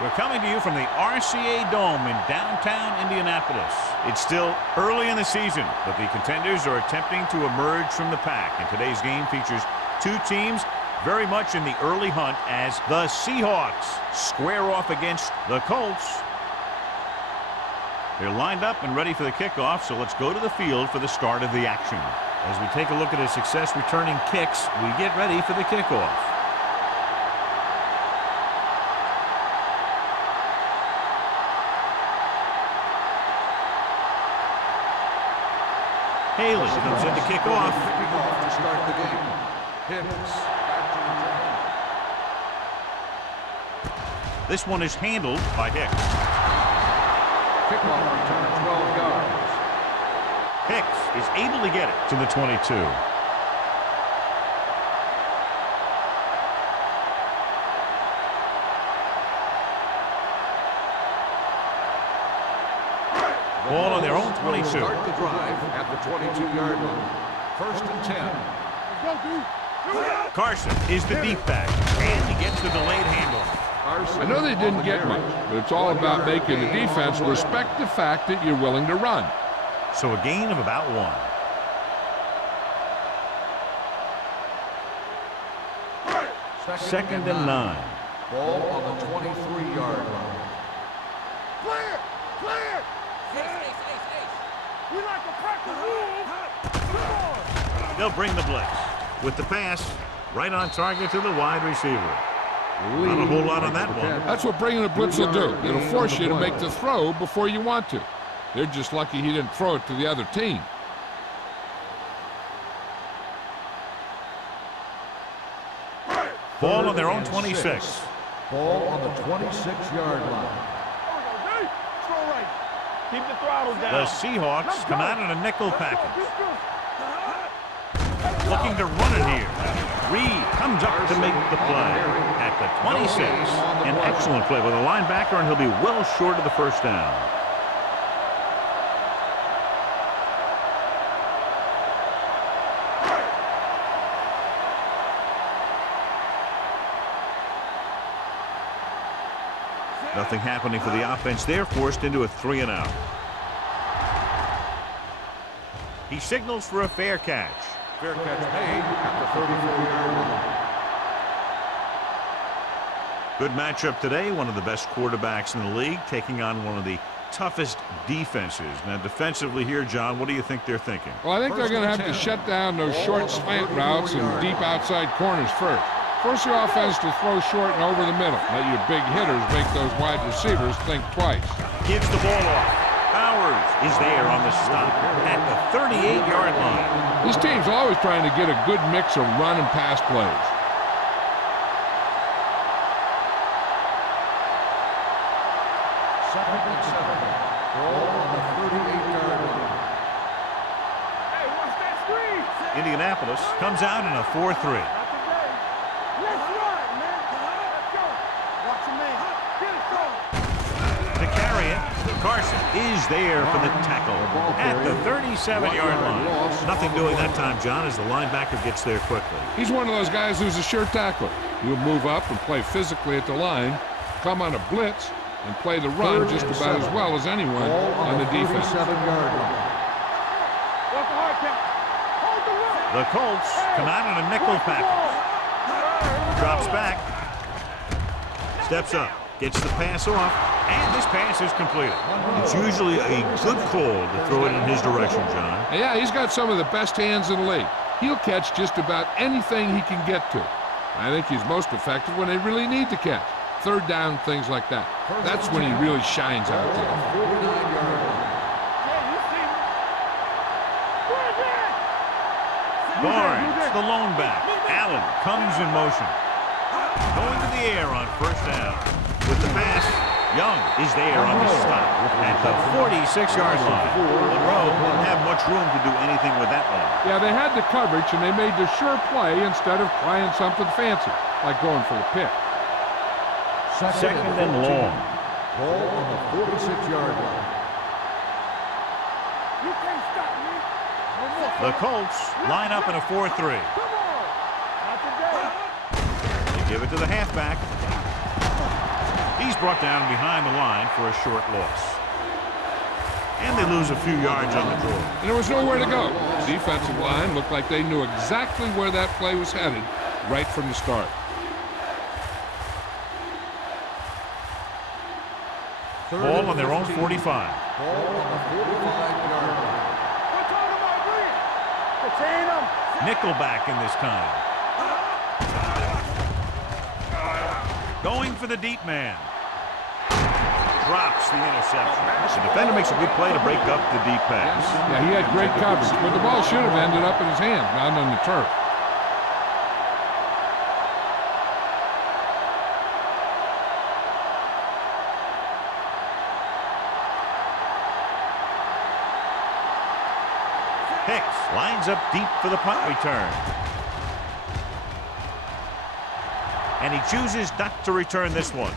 We're coming to you from the RCA Dome in downtown Indianapolis. It's still early in the season, but the contenders are attempting to emerge from the pack. And today's game features two teams very much in the early hunt as the Seahawks square off against the Colts. They're lined up and ready for the kickoff, so let's go to the field for the start of the action. As we take a look at his success returning kicks, we get ready for the kickoff. Haley comes in to kick off. Kicking off to start the game. Hicks back to return. This one is handled by Hicks. Kickoff return 12 yards. Hicks is able to get it to the 22. Ball on their own 22. Start the drive at the 22-yard line. 1st and 10. Carson is the deep back, and he gets the delayed handoff. I know they didn't get much, but it's all about making the defense respect the fact that you're willing to run. So a gain of about 1. Second and 9. Ball on the 23-yard line. Clear! Clear! We like to crack the rule. Come on! They'll bring the blitz. With the pass, right on target to the wide receiver. Not a whole lot on that one. That's what bringing the blitz will do. It'll force you to make the throw before you want to. They're just lucky he didn't throw it to the other team. Ball on their own 26. Ball on the 26-yard line. Keep the throttle down. The Seahawks come out in a nickel package. Looking to run it here. Reed comes up to make the play at the 26. An excellent play with a linebacker, and he'll be well short of the first down. Nothing happening for the offense. They're forced into a 3-and-out. He signals for a fair catch. Fair catch made at the 34-yard line. Good matchup today. One of the best quarterbacks in the league taking on one of the toughest defenses. Now, defensively here, John, what do you think they're thinking? Well, I think they're going to have to shut down those short slant routes and deep outside corners first. Force your offense to throw short and over the middle. Let your big hitters make those wide receivers think twice. Gives the ball off. Bowers is there on the stop at the 38-yard line. This team's always trying to get a good mix of run and pass plays. Second and 7. Ball on the 38-yard line. Hey, watch that screen. Indianapolis comes out in a 4-3. Let's run, man. Let's go. Watch your man. Get it going. To carry it, Carson is there for the tackle at the 37-yard line. Nothing doing that time, John, as the linebacker gets there quickly. He's one of those guys who's a sure tackler. He'll move up and play physically at the line, come on a blitz, and play the run just about as well as anyone on the defense. 37-yard line. Walk the hard count. Hold the run. The Colts come out in a nickel package. Drops back. Steps up. Gets the pass off. And this pass is completed. It's usually a good call to throw it in his direction, John. Yeah, he's got some of the best hands in the league. He'll catch just about anything he can get to. I think he's most effective when they really need to catch. Third down, things like that. That's when he really shines out there. 49-yard line. Yeah, you see me. Where's that? Barnes, the lone back. Allen comes in motion. Going to the air on first down. With the pass, Young is there on the stop at the 46-yard line. Monroe didn't have much room to do anything with that one. Yeah, they had the coverage, and they made the sure play instead of trying something fancy, like going for the pick. Second and long. Ball on the 46-yard line. You can't stop me. No more. The Colts line up in a 4-3. Come on. Not today. They give it to the halfback. He's brought down behind the line for a short loss. And they lose a few yards on the draw. And there was nowhere to go. The defensive line looked like they knew exactly where that play was headed right from the start. Ball on their own 45. Ball on the 45-yard line. We're talking about green. Contain them. Nickelback in this time. Going for the deep man. Drops the interception. The defender makes a good play to break up the deep pass. Yeah, he had great coverage, but the ball should have ended up in his hand, not on the turf. Hicks lines up deep for the punt return. And he chooses not to return this one.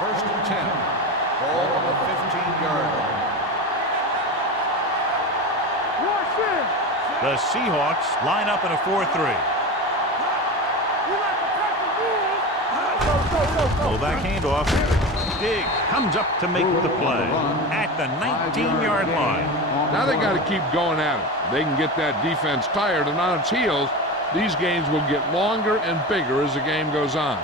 First and 10. Ball on the 15-yard line. Watch it. The Seahawks line up in a 4-3. You like to break the rules? Go. Fullback handoff. Diggs comes up to make the play at the 19-yard line. Now they got to keep going at it. They can get that defense tired and on its heels. These games will get longer and bigger as the game goes on.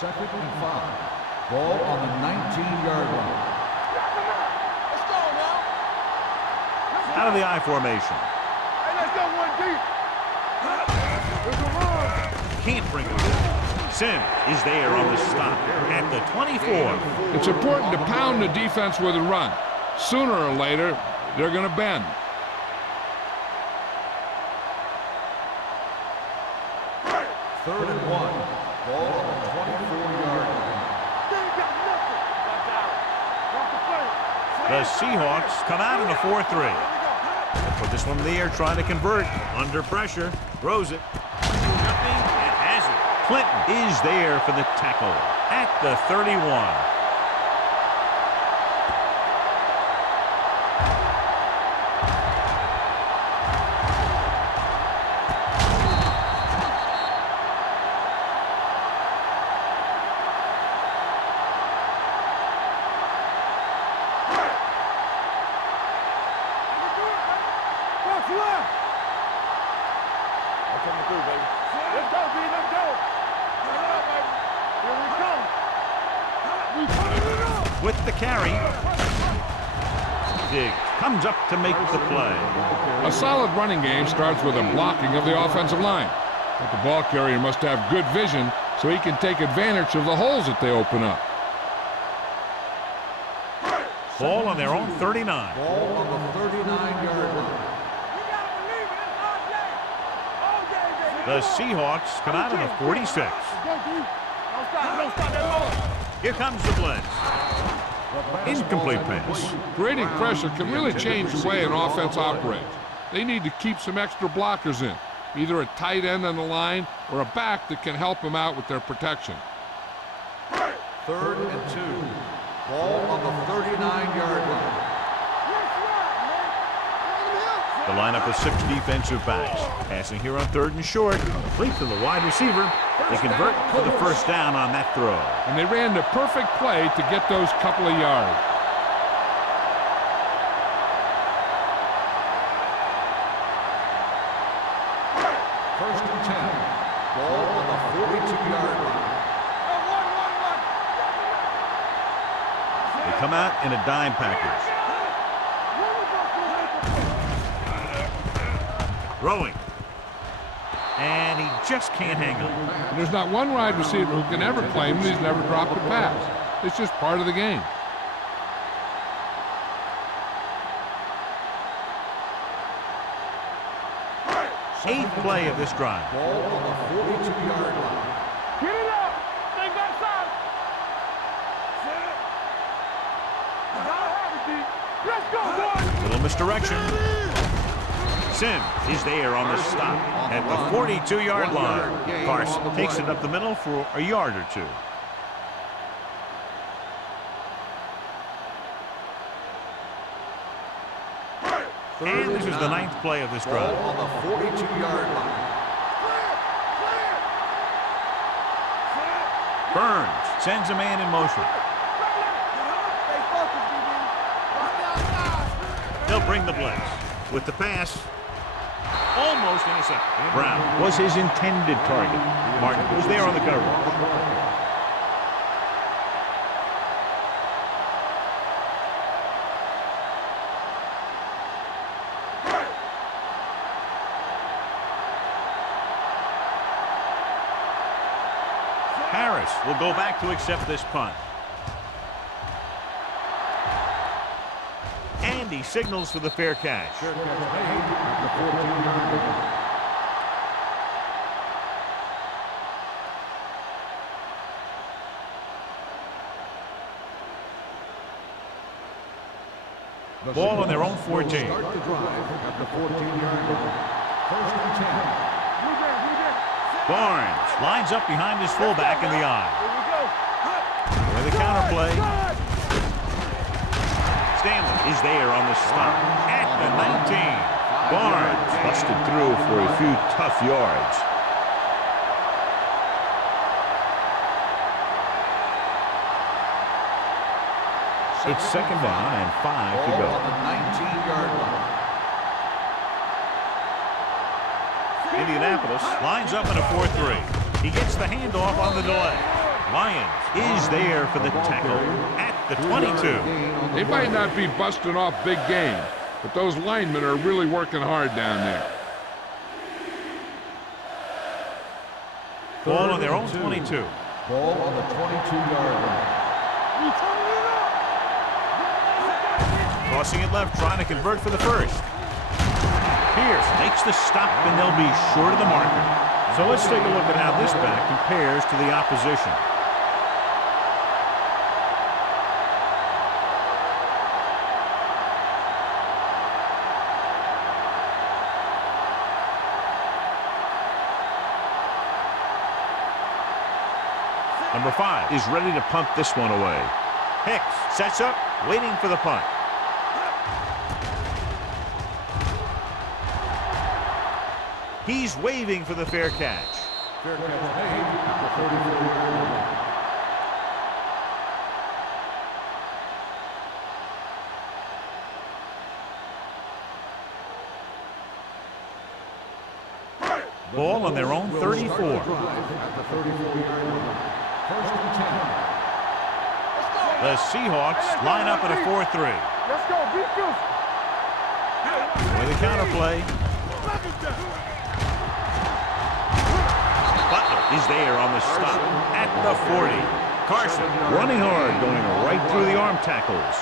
Second and 5. Ball on the 19-yard line. Let's go now. Out of the I formation. Hey, let's go one deep. There's a run. Can't bring it in. Sim is there on the stop at the 24. It's important to pound the defense with a run. Sooner or later, they're going to bend. Third and 1. Ball on the 24-yard line. They ain't got nothing. Watch out. Watch the play. The Seahawks come out in a 4-3. Put this one in the air, trying to convert. Under pressure, throws it. Jumping and has it. Clinton is there for the tackle at the 31. What's left? That's coming through, baby. Let's go, B. Let's go. Let's go, baby. Here we come. We putting it up. With the carry. Diggs comes up to make the play. A solid running game starts with a blocking of the offensive line. But the ball carrier must have good vision so he can take advantage of the holes that they open up. Ball on their own 39. Ball on the 39-yard line. You gotta believe it. It's all day. All day, baby. The Seahawks come out in a 46. Go, D. Don't stop that long. Here comes the blitz. Incomplete pass. Creating pressure can really change the way an offense operates. They need to keep some extra blockers in, either a tight end on the line or a back that can help them out with their protection. Third and 2. Ball on the 39-yard line. The lineup of 6 defensive backs. Passing here on 3rd and short. Complete to the wide receiver. They convert for the first down on that throw. And they ran the perfect play to get those couple of yards. First and 10. Ball on the 42-yard line. They come out in a dime package. Throwing. And he just can't hang on. And there's not one wide receiver who can ever claim that he's never dropped a pass. It's just part of the game. Eighth play of this drive. Ball on the 42-yard line. Get it up. Stay back side. Let's go, boys. Little misdirection. Sim is there on the stop at the 42-yard line. Carson takes it up the middle for a yard or two. And this is the 9th play of this drive. Ball on the 42-yard line. Burns sends a man in motion. They'll bring the blitz. With the pass, almost intercepted. Brown was his intended target. Martin was there on the cover. Harris will go back to accept this punt. And he signals for the fair catch. Fair catch made at the 14-yard line. Ball on their own 14. Start the drive at the 14-yard line. 1st and 10. Barnes lines up behind his fullback in the eye. With a counter play. Stanley is there on the stop at the 19. Barnes busted through for a few tough yards. It's 2nd down and 5 to go. On the 19-yard line. Indianapolis lines up in a 4-3. He gets the handoff on the delay. Lyons is there for the tackle at the 22. They might not be busting off big game, but those linemen are really working hard down there. Ball on their own 22. Ball on the 22-yard line. Crossing it left, trying to convert for the first. Pierce makes the stop, and they'll be short of the marker. So let's take a look at how this back compares to the opposition. Number 5 is ready to punt this one away. Hicks sets up, waiting for the punt. He's waving for the fair catch. Fair catch made at the 34-yard line. Ball on their own 34. At the 34-yard line. 1st and 10. The Seahawks line up in a 4-3. Let's go, beat you. With a counter play. Butler is there on the stop at the 40. Carson running hard, going right through the arm tackles.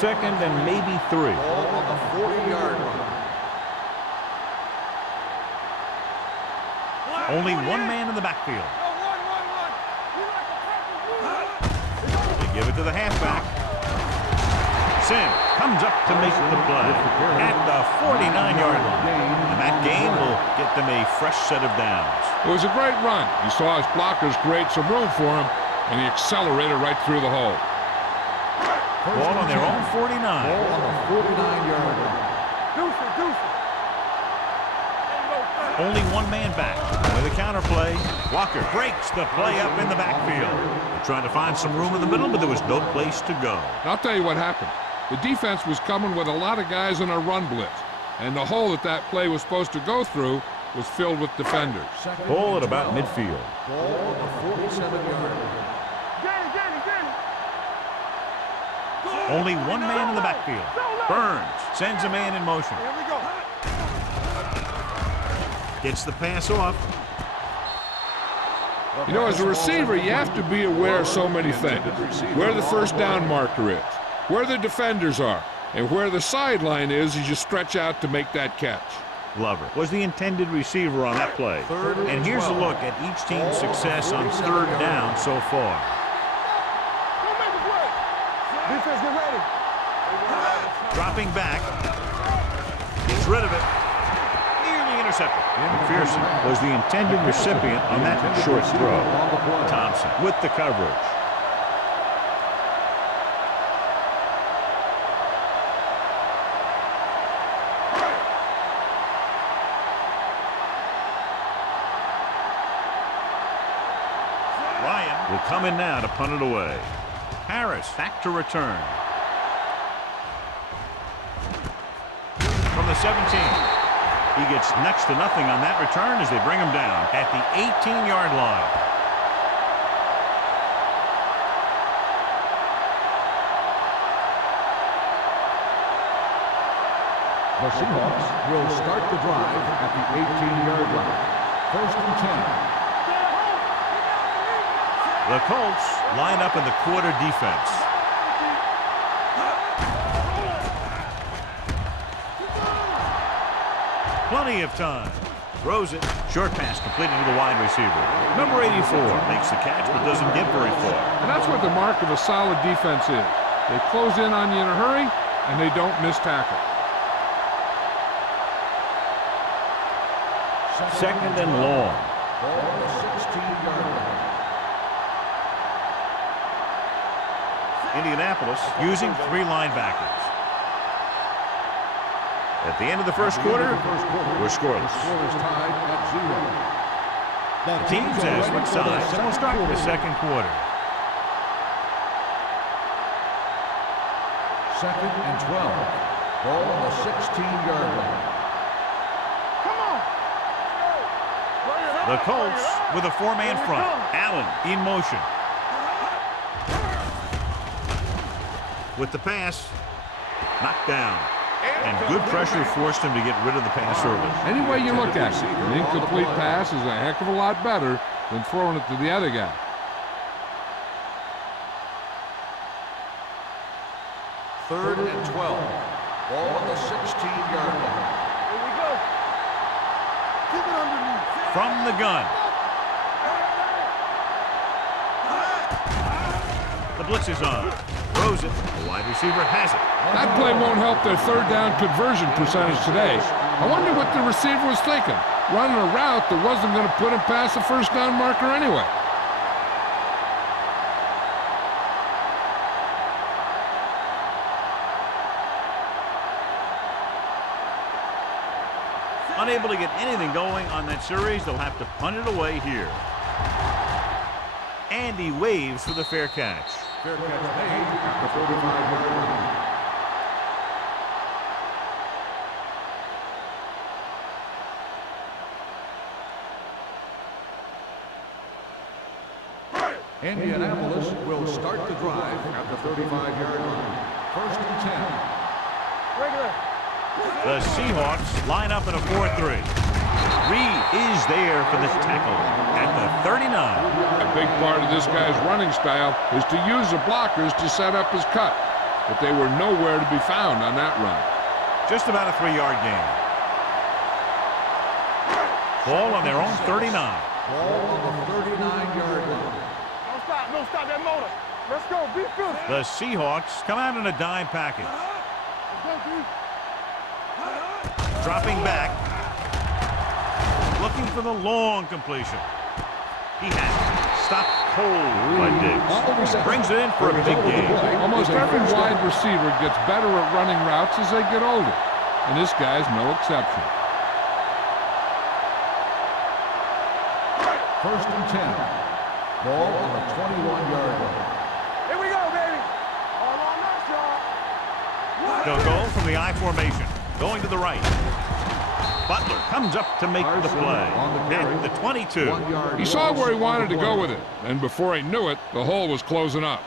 Second and maybe 3. Ball on the 40-yard line. Only one man in the backfield. They give it to the halfback. Sim comes up to make the play at the 49-yard line. And that gain will get them a fresh set of downs. It was a great run. He saw his blockers create some room for him, and he accelerated right through the hole. Ball on their own 49. Ball on the 49-yard line. Only one man back. With a counter play, Walker breaks the play up in the backfield. They're trying to find some room in the middle, but there was no place to go. I'll tell you what happened. The defense was coming with a lot of guys in a run blitz, and the hole that play was supposed to go through was filled with defenders. Ball at about midfield. Ball on the 47-yard line. Only one man in the backfield. Burns sends a man in motion. Here we go. Gets the pass off. You know, as a receiver, you have to be aware of so many things. Where the first down marker is, where the defenders are, and where the sideline is as you stretch out to make that catch. Glover was the intended receiver on that play. And here's a look at each team's success on 3rd down so far. Defense, get ready. Dropping back. Gets rid of it. Nearly intercepted. McPherson was the intended recipient on that short throw. Thompson with the coverage. Ryan will come in now to punt it away. Harris back to return. From the 17. He gets next to nothing on that return as they bring him down at the 18-yard line. The Seahawks will start the drive at the 18-yard line. 1st and 10. The Colts line up in the quarter defense. Plenty of time. Throws it. Short pass completed to the wide receiver. Number 84 makes the catch but doesn't get very far. And that's what the mark of a solid defense is. They close in on you in a hurry, and they don't miss tackle. Second and long. Ball on the 16-yard line. Indianapolis using 3 linebackers. At the end of the first quarter, we're scoreless. The score is tied at 0. The teams as switch sides, and we'll start the second quarter. 2nd and 12. Ball on the 16-yard line. Come on. The Colts with a 4-man front. Allen in motion. With the pass, knocked down. And good pressure forced him to get rid of the pass early. Any way you look at it, an incomplete pass is a heck of a lot better than throwing it to the other guy. 3rd and 12. Ball on the 16-yard line. Here we go. Keep it underneath. From the gun. The blitz is on. Throws it. The wide receiver has it. That play won't help their 3rd down conversion percentage today. I wonder what the receiver was thinking. Running a route that wasn't going to put him past the 1st down marker anyway. Unable to get anything going on that series, they'll have to punt it away here. And he waves for the fair catch. Fair catch made at the 45-yard line. Indianapolis will start the drive at the 35-yard line. 1st and 10. Regular. The Seahawks line up in a 4-3. Reed is there for the tackle at the 39. A big part of this guy's running style is to use the blockers to set up his cut. But they were nowhere to be found on that run. Just about a 3-yard gain. Ball on their own 39. Ball on the 39-yard line. Don't stop that motor. Let's go. Be good. The Seahawks come out in a dime package. Let's go, dude. Dropping back. Looking for the long completion. He has it. Stopped cold by Diggs. Brings it in for a big gain. Almost every wide receiver gets better at running routes as they get older. And this guy's no exception. 1st and 10. Ball on the 21-yard line. Here we go, baby. All on us, y'all. They'll go from the I formation. Going to the right. Butler comes up to make the play at the 22. He saw where he wanted to go with it, and before he knew it, the hole was closing up.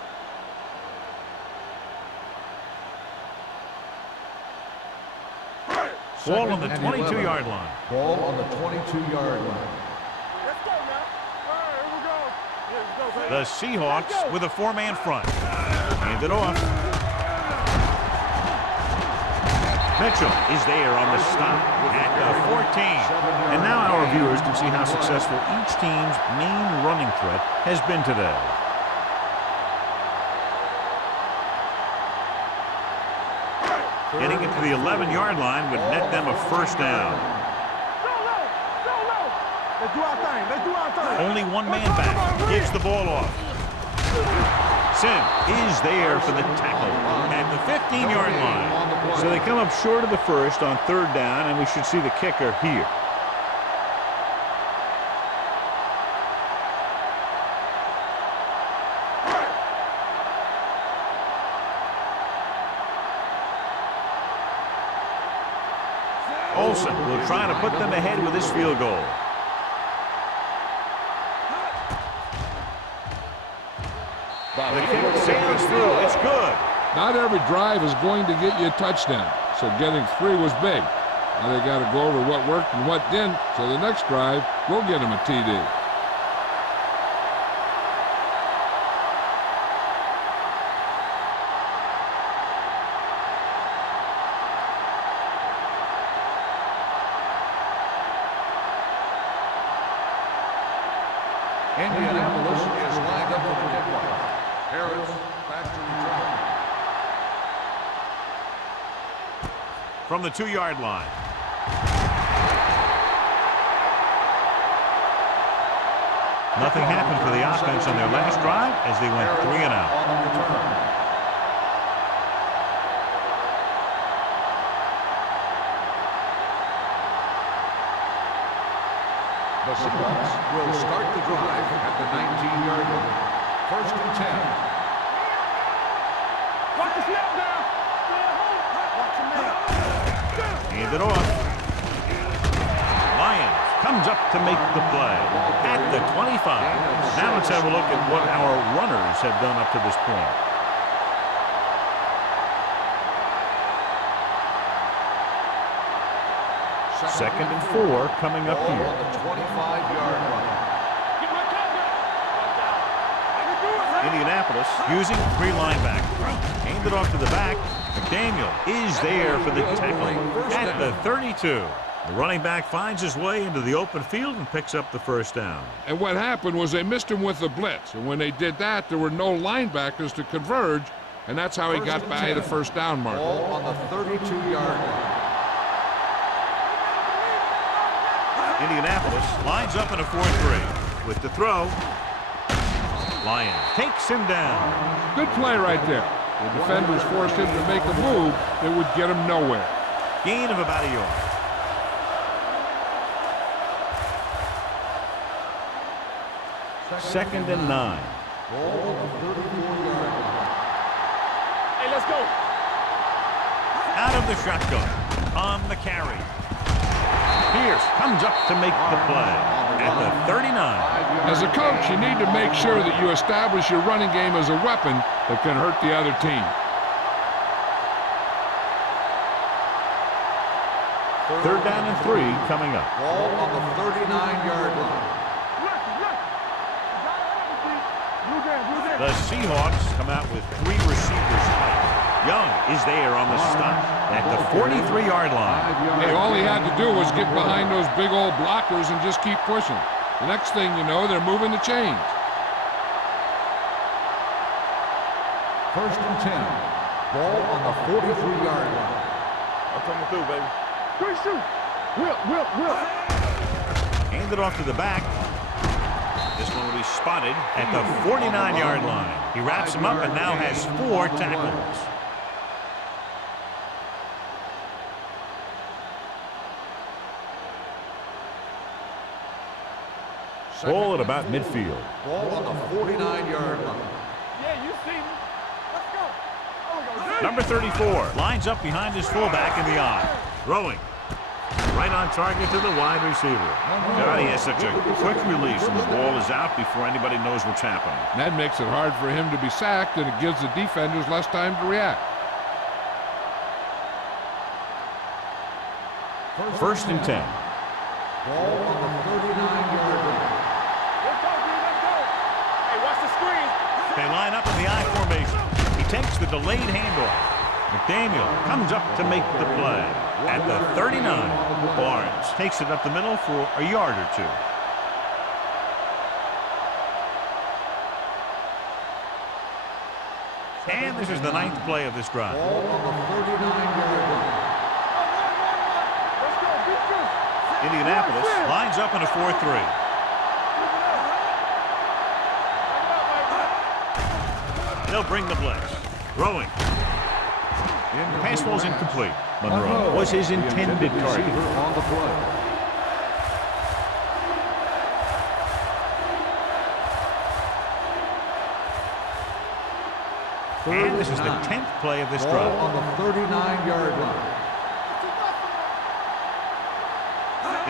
Ball on the 22-yard line. Ball on the 22-yard line. Let's go now. All right, here we go. Here we go, baby. The Seahawks with a 4-man front. Hand it off. Mitchell is there on the stop at the 14. And now our viewers can see how successful each team's main running threat has been today. Getting it to the 11-yard line would net them a 1st down. Let's do our thing. Let's do our thing. Only one man back. Gives the ball off. Sim is there for the tackle at the 15-yard line. So they come up short of the first on third down, and we should see the kicker here. Olsen will try to put them ahead with his field goal. The kick sails through. It's good. Not every drive is going to get you a touchdown, so getting 3 was big. Now they got to go over what worked and what didn't, so the next drive will get them a TD. Indianapolis is lined up for the kickoff. Harris back to return. From the 2-yard line. Nothing happened for the offense on their last drive as they went 3 and out. On the return. The Seahawks will start the drive at the 19-yard line. 1st and 10. Watch the snap down. Watch the man. Hand it off. Lyons comes up to make the play at the 25. Now let's have a look at what our runners have done up to this point. Second and 4 coming up here. On the 25-yard line. Indianapolis using 3 linebackers. Hand it off to the back. McDaniel is there for the tackle at the 32. The running back finds his way into the open field and picks up the first down. And what happened was they missed him with the blitz, and when they did that, there were no linebackers to converge, and that's how he got by the first down marker. Ball on the 32-yard line. Indianapolis lines up in a 4-3. With the throw, Lyons takes him down. Good play right there. The defenders forced him to make a move that would get him nowhere. Gain of about a yard. Second and 9. Ball on the 34-yard line. Hey, let's go. Out of the shotgun on the carry. Pierce comes up to make the play at the 39. As a coach, you need to make sure that you establish your running game as a weapon that can hurt the other team. Third down and 3 coming up. Ball on the 39-yard line. The Seahawks come out with 3 receivers tight. Young is there on the stop at the 43-yard line. Hey, all he had to do was get behind those big old blockers and just keep pushing. The next thing you know, they're moving the chains. 1st and 10. Ball on the 43-yard line. I'm coming through, baby. Good shoot. Will. Hand it off to the back. This one will be spotted at the 49-yard line. He wraps him up and now has 4 tackles. Ball at about midfield. Ball on the 49-yard line. Yeah, you see me. Let's go. Oh, Number 34 lines up behind his fullback in the eye. Throwing. Right on target to the wide receiver. God, he has such a quick release, and the ball is out before anybody knows what's happening. And that makes it hard for him to be sacked, and it gives the defenders less time to react. 1st and 10. Ball on the 39-yard line. Let's go, dude. Let's go. Hey, watch the screen. They line up in the I formation. He takes the delayed handoff. McDaniel comes up to make the play at the 39. Barnes takes it up the middle for a yard or 2. And this is the 9th play of this drive. Ball on the 39-yard line. Let's go. Beat you. Indianapolis lines up in a 4-3. They'll bring the blitz. Throwing. The pass ball's incomplete. Monroe was his intended target. On the play. And this is the 10th play of this Ball drive. on the 39-yard line.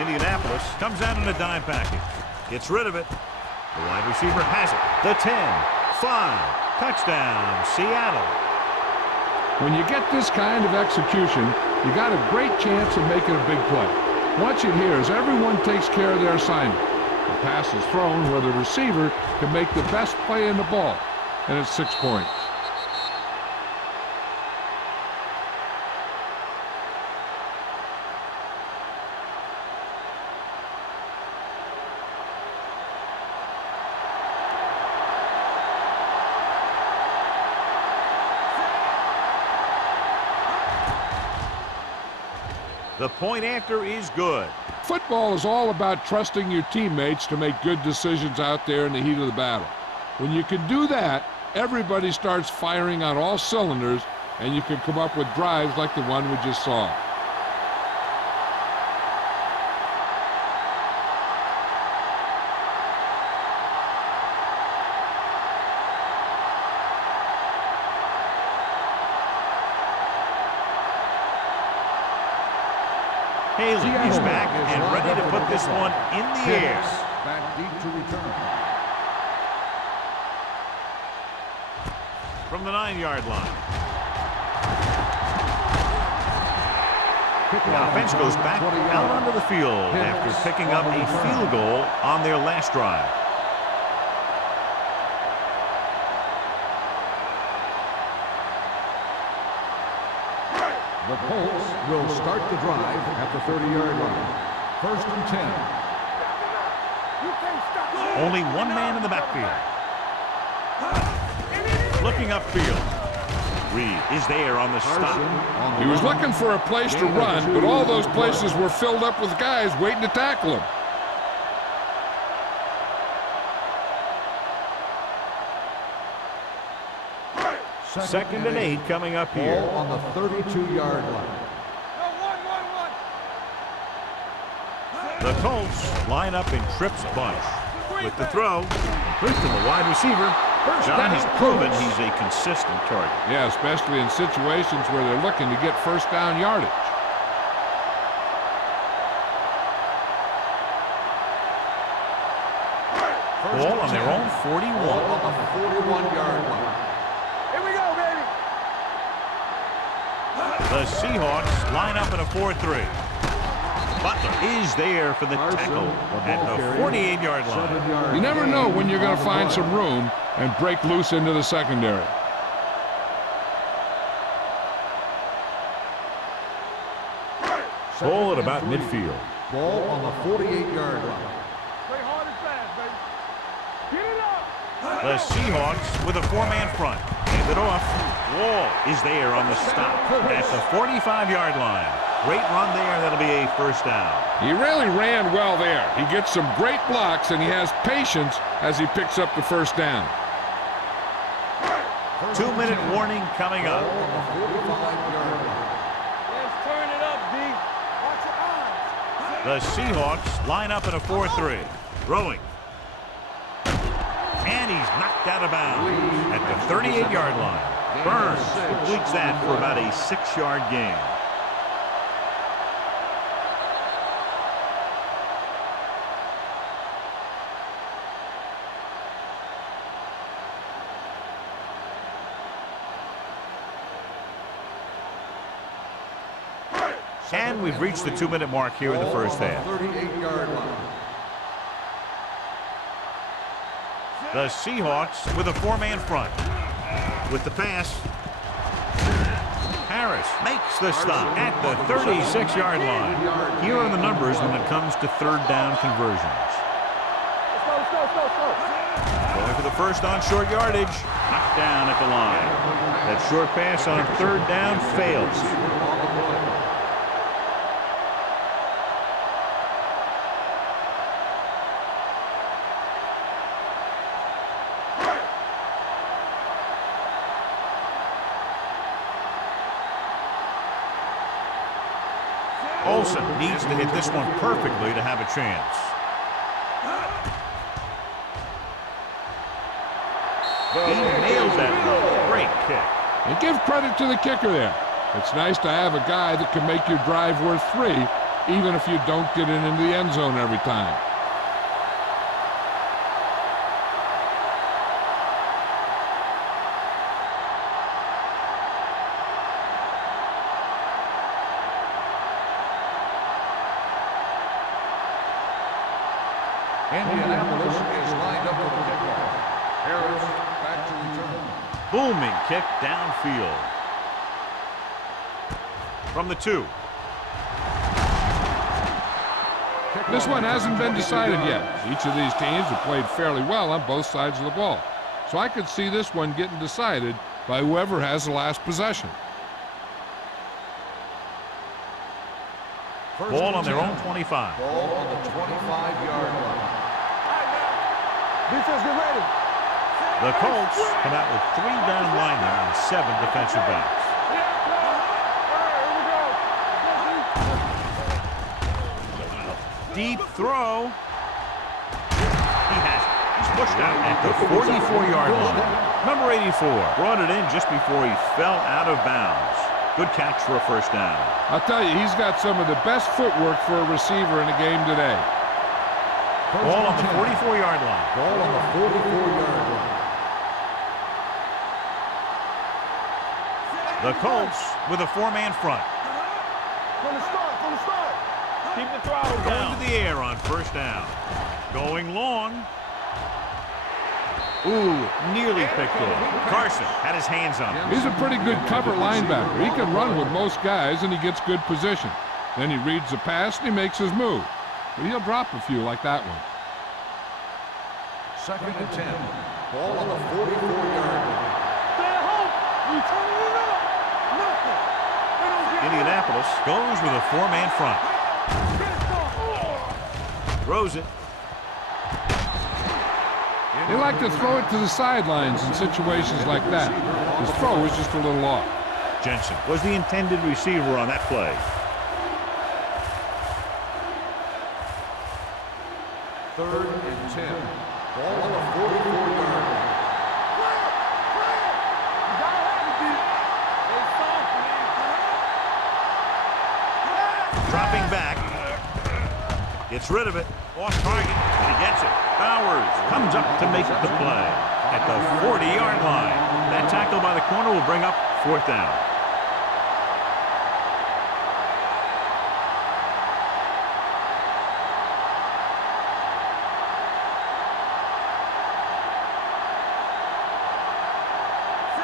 Indianapolis comes out in a dime package. Gets rid of it. The wide receiver has it. The 10, 5. Touchdown, Seattle. When you get this kind of execution, you got a great chance of making a big play. Watch it here as everyone takes care of their assignment. The pass is thrown where the receiver can make the best play in the ball, and it's 6 points. The point after is good. Football is all about trusting your teammates to make good decisions out there in the heat of the battle. When you can do that, everybody starts firing on all cylinders, and you can come up with drives like the one we just saw. Haley is back and ready to put this one in the air. Back deep to return. From the 9-yard line. The offense goes back out onto the field after picking up a field goal on their last drive. The Colts will start the drive at the 30-yard line. 1st and 10. Only one man in the backfield. Looking upfield. Reed is there on the stop. He was looking for a place to run, but all those places were filled up with guys waiting to tackle him. Second and 8 coming up here. Ball on the 32-yard line. The Colts line up in trips bunch. With the throw, first to the wide receiver. John has proven he's a consistent target. Yeah, especially in situations where they're looking to get first down yardage. Ball on their own 41. Ball on the 41-yard line. Here we go, baby. The Seahawks line up in a 4-3. Butler is there for the tackle at the 48-yard line. You never know when you're going to find some room and break loose into the secondary. Ball at about midfield. Ball on the 48-yard line. Play hard and fast, baby. Get it up. The Seahawks with a 4-man front. Hand it off. Wall is there on the stop at the 45-yard line. Great run there. That'll be a first down. He really ran well there. He gets some great blocks, and he has patience as he picks up the first down. 2-minute warning coming up. Let's turn it up, D. Watch your eyes. The Seahawks line up in a 4-3. Throwing. And he's knocked out of bounds at the 38-yard line. Burns completes that for about a 6-yard gain. And we've reached the 2-minute mark here in the first half. 38-yard line. The Seahawks with a 4-man front. With the pass, Harris makes the stop at the 36-yard line. Here are the numbers when it comes to third down conversions. Let's go. Going for the first on short yardage. Knocked down at the line. That short pass on third down fails. Olsen needs to hit this one perfectly to have a chance. He nailed that one. Great kick. And give credit to the kicker there. It's nice to have a guy that can make your drive worth 3, even if you don't get it into the end zone every time. Indianapolis is lined up for the kickoff. Harris back to return. Booming kick downfield. From the 2. This one hasn't been decided yet. Each of these teams have played fairly well on both sides of the ball. So I could see this one getting decided by whoever has the last possession. Ball on their own 25. Ball on the 25-yard line. Defense, get ready. The Colts come out with 3 down linemen and 7 defensive backs. Deep throw. He has it. He's pushed out at the 44-yard line. Number 84 brought it in just before he fell out of bounds. Good catch for a first down. I'll tell you, he's got some of the best footwork for a receiver in the game today. Ball on the 44-yard line. Ball on the 44-yard line. The Colts with a 4-man front. From the start. Keep the throttle Going down. to the air on first down. Going long. Ooh, nearly picked off. Carson had his hands on him. He's a pretty good cover linebacker. He can run with most guys, and he gets good position. Then he reads the pass, and he makes his move. But he'll drop a few like that one. 2nd and 10. Ball on the 44-yard line. Stay at home. We turning it up. Nothing. They don't get Indianapolis goes with a 4-man front. Throws it. They like to throw it to the sidelines in situations like that. His throw is just a little off. Jensen was the intended receiver on that play. Third and 10. Ball on the 44-yard line. Dropping back. Gets rid of it. Off target. And he gets it. Bowers comes up to make the play at the 40-yard line. That tackle by the corner will bring up 4th down.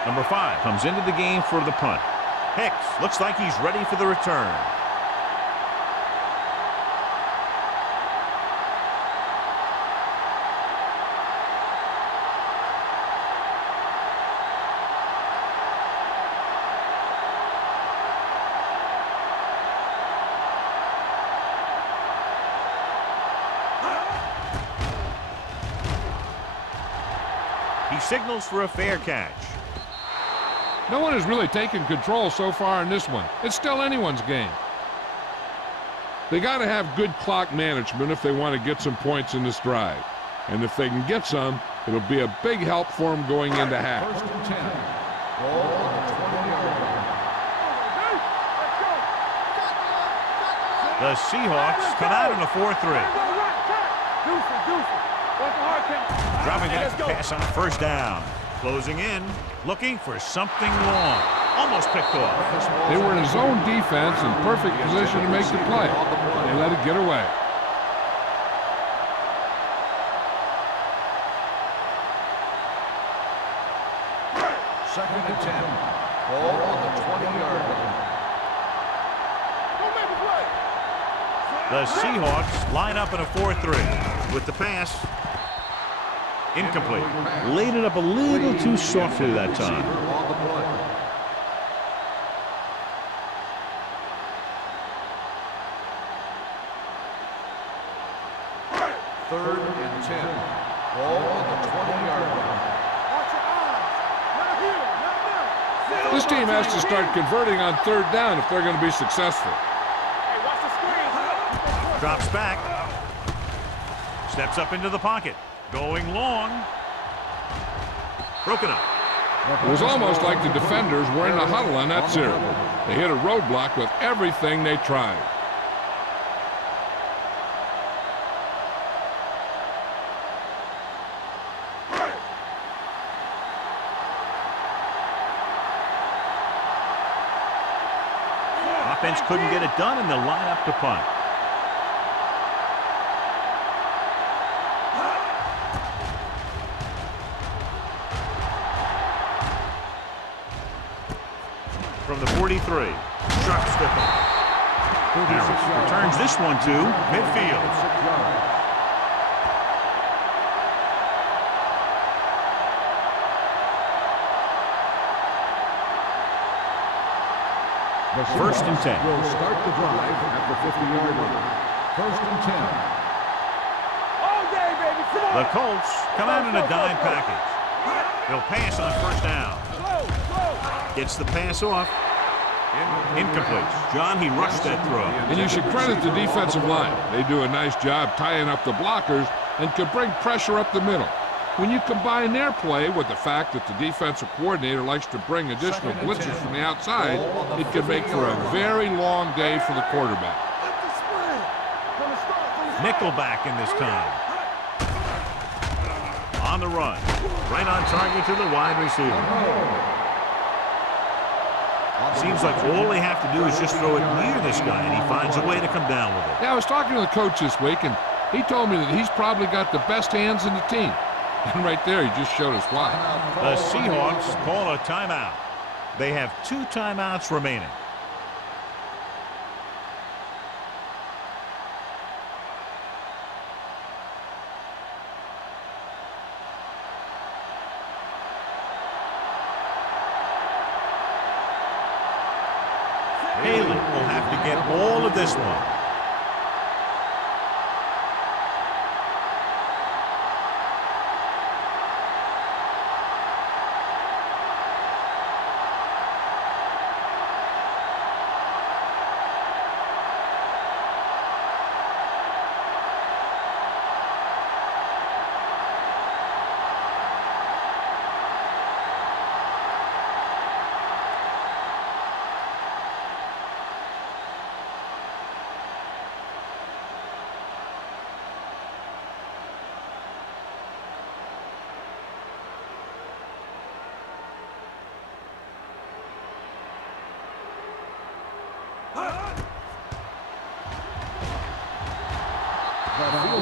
Number 5 comes into the game for the punt. Hicks looks like he's ready for the return. He signals for a fair catch. No one has really taken control so far in this one. It's still anyone's game. They got to have good clock management if they want to get some points in this drive. And if they can get some, it'll be a big help for them going into half. 1st and 10. Ball on the 20-yard line. The Seahawks come out in a 4-3. Dropping back to pass on first down. Closing in, looking for something long. Almost picked off. They were in a zone defense in perfect position to make the play. They let it get away. Second and 10. Ball on the 20-yard line. The Seahawks line up in a 4-3 with the pass. Incomplete. Laid it up a little too softly that time. On the play. Third and 10. Ball on the 20-yard line. This team has to start converting on third down if they're going to be successful. Hey, watch the Drops back. Steps up into the pocket. Going long. Broken up. It was almost like the defenders were in a huddle on that series. They hit a roadblock with everything they tried. Offense couldn't get it done, and they'll line up to punt. From the 43, sharp stipple. Returns this one to midfield. First and 10. Will start the drive at the 50-yard line. First and 10. All day, baby. Come on. The Colts come out in a dime package. They'll pass on first down. Gets the pass off. Incomplete. John, he rushed that throw. And you should credit the defensive line. They do a nice job tying up the blockers and can bring pressure up the middle. When you combine their play with the fact that the defensive coordinator likes to bring additional blitzers from the outside, it can make for a very long day for the quarterback. Nickelback in this time. On the run. Right on target to the wide receiver. Seems like all they have to do is just throw it near this guy, and he finds a way to come down with it. Yeah, I was talking to the coach this week, and he told me that he's probably got the best hands in the team. And right there, he just showed us why. The Seahawks call a timeout. They have 2 timeouts remaining. Haley will have to get all of this one.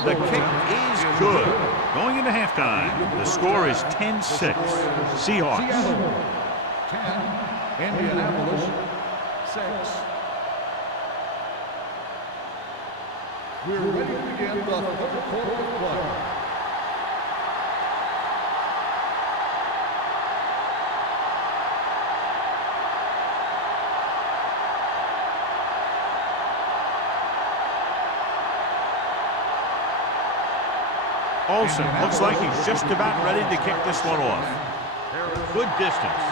The kick is good. Going into halftime, the score is 10-6. Seahawks. 10, Indianapolis, 6. We're ready to begin the third quarter of play. Olsen looks like he's just about ready to kick this one off. Good distance.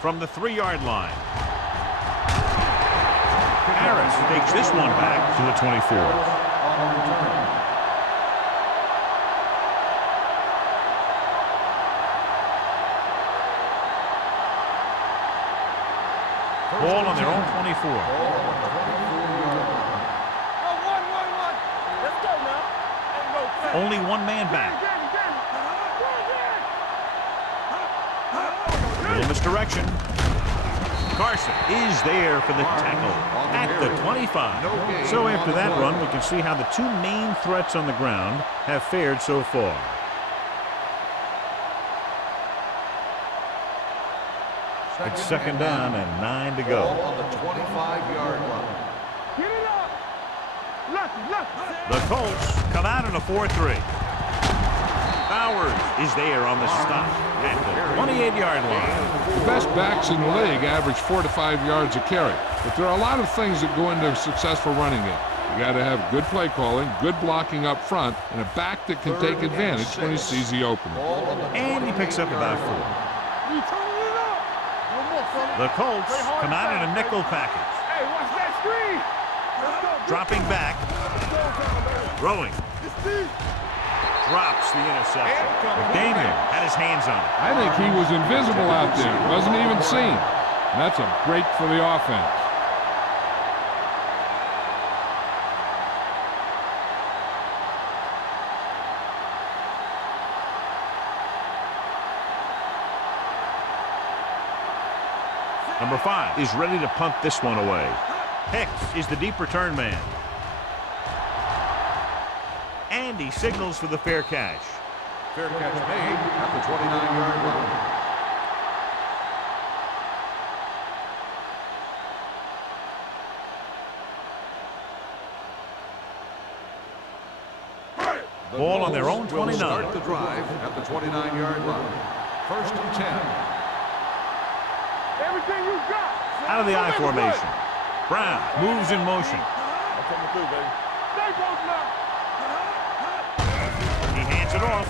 From the 3-yard line. Harris takes this one back to the 24. Ball on their own 24. Only one man back. Little misdirection. Carson is there for the tackle at the 25. So after that run, we can see how the 2 main threats on the ground have fared so far. It's second down and 9 to go. On the 25-yard line. The Colts come out in a 4-3. Bowers is there on the stop at the 28-yard line. The best backs in the league average 4 to 5 yards a carry. But there are a lot of things that go into a successful running game. You got to have good play calling, good blocking up front, and a back that can take advantage when he sees the opening. And he picks up about 4. The Colts come out in a nickel package. screen. Dropping back. Throwing. Drops the interception. McDaniel had his hands on it. I think he was invisible out there. Wasn't even seen. And that's a break for the offense. Number 5 is ready to punt this one away. Hicks is the deep return man. And he signals for the fair catch. Fair catch made at the 29-yard line. Ball on their own 29. Will start the drive at the 29-yard line. First and 10. Everything you got. Out of the I formation. Brown moves in motion. I'm coming through, baby. Stay close now. He hands it off.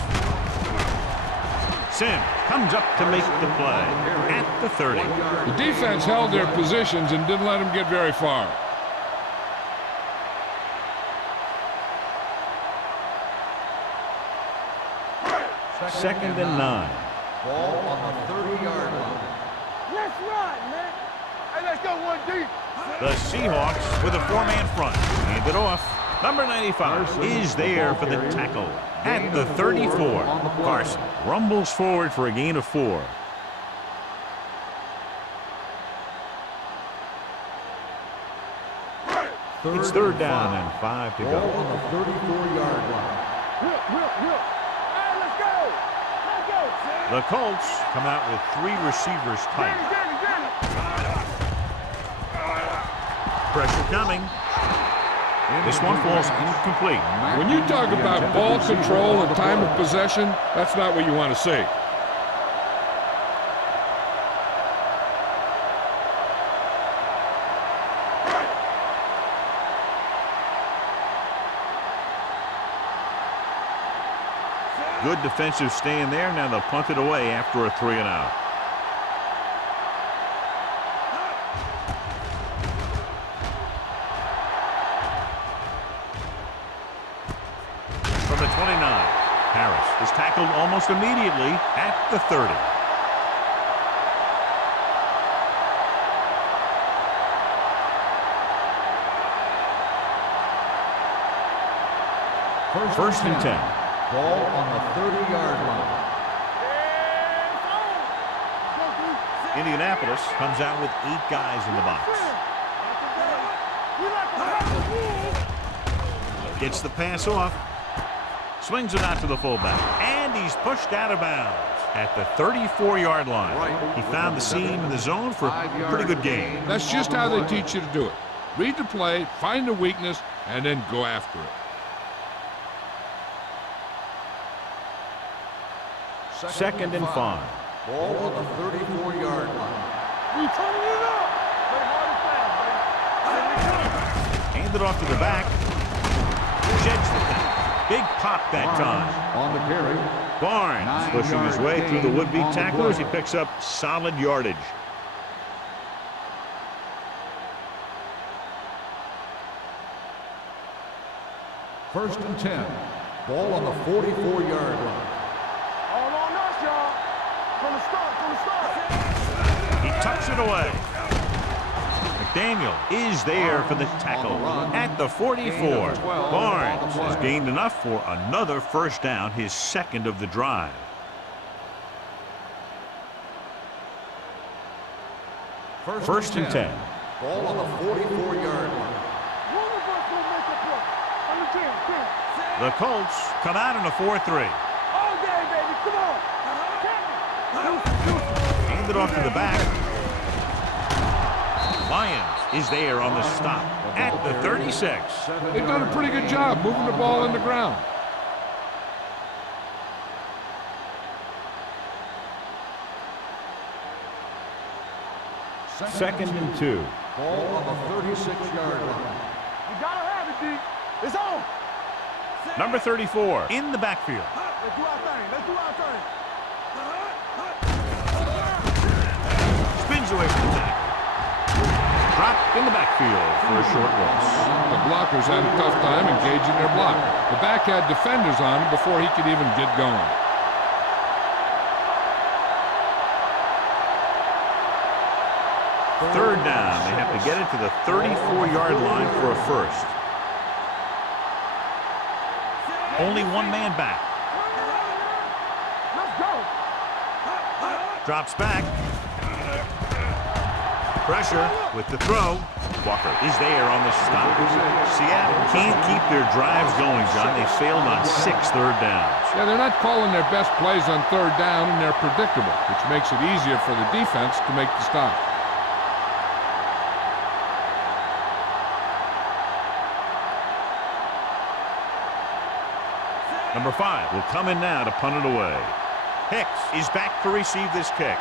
Sim comes up to make the play at the 30. The defense held their positions and didn't let them get very far. Second and 9. Ball on the 30-yard line. Let's run, man. Hey, let's go one deep. The Seahawks with a 4-man front. Hand it off. Number 95 is there for the tackle at the 34. Carson rumbles forward for a gain of 4. It's third down and 5 to Ball go. on the 34-yard line. Whip. Hey, let's go. Let's go. The Colts come out with 3 receivers tight. Get it. Pressure coming. This one falls incomplete. When you talk about ball control and time of possession, that's not what you want to see. Good defensive stand there. Now they'll punt it away after a 3-and-out. From the 29, Harris is tackled almost immediately at the 30. First and 10. Ball on the 30-yard line. Indianapolis comes out with 8 guys in the box. Gets the pass off. Swings it out to the fullback. And he's pushed out of bounds at the 34-yard line. He found the seam in the zone for a pretty good gain. That's just how they teach you to do it. Read the play, find a weakness, and then go after it. Second and 5. Ball on the 34-yard line. We turning it up. Play hard and fast, baby. Hand it off to the back. Jets the thing. Big pop that time. On the carry. Barnes pushing his way through the would-be tackler as he picks up solid yardage. First and 10. Ball on the 44-yard line. All on us, y'all. From the start. He tucks it away. McDaniel is there for the tackle at the 44. Barnes has gained enough for another first down, his second of the drive. First and 10. Ball on the 44-yard line. One of us will make a play. On the 10. The Colts come out in a 4-3. All day, baby. Come on. Hand it off to the back. Lyons is there on the stop at the 36. They've done a pretty good job moving the ball in the ground. Second and 2. Ball on the 36-yard line. You gotta have it, D. It's on. Number 34 in the backfield. Let's do our thing. Let's do our thing. Spins away from the tackle. Drop in the backfield for a short loss. The blockers had a tough time engaging their block. The back had defenders on him before he could even get going. Third down. They have to get it to the 34-yard line for a first. Only one man back. Let's go. Drops back. Pressure with the throw. Walker is there on the stop. Seattle can't keep their drives going, John. They failed on 6 third downs. Yeah, they're not calling their best plays on third down, and they're predictable, which makes it easier for the defense to make the stop. Number 5 will come in now to punt it away. Hicks is back to receive this kick.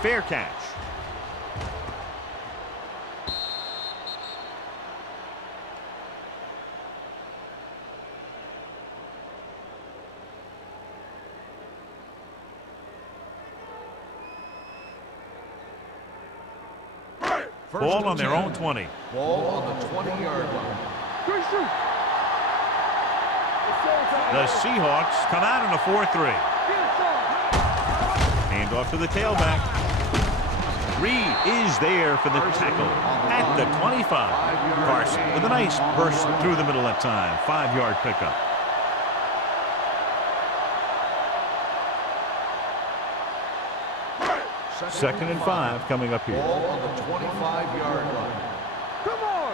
Fair catch. Ball on their own 20. Ball on the 20-yard line. Good shoot. The Seahawks come out in a 4-3. Hand off to the tailback. Reed is there for the tackle at the 25. Carson with a nice burst through the middle that time. 5-yard pickup. Second and 5 coming up here. Ball on the 25-yard line. Come on.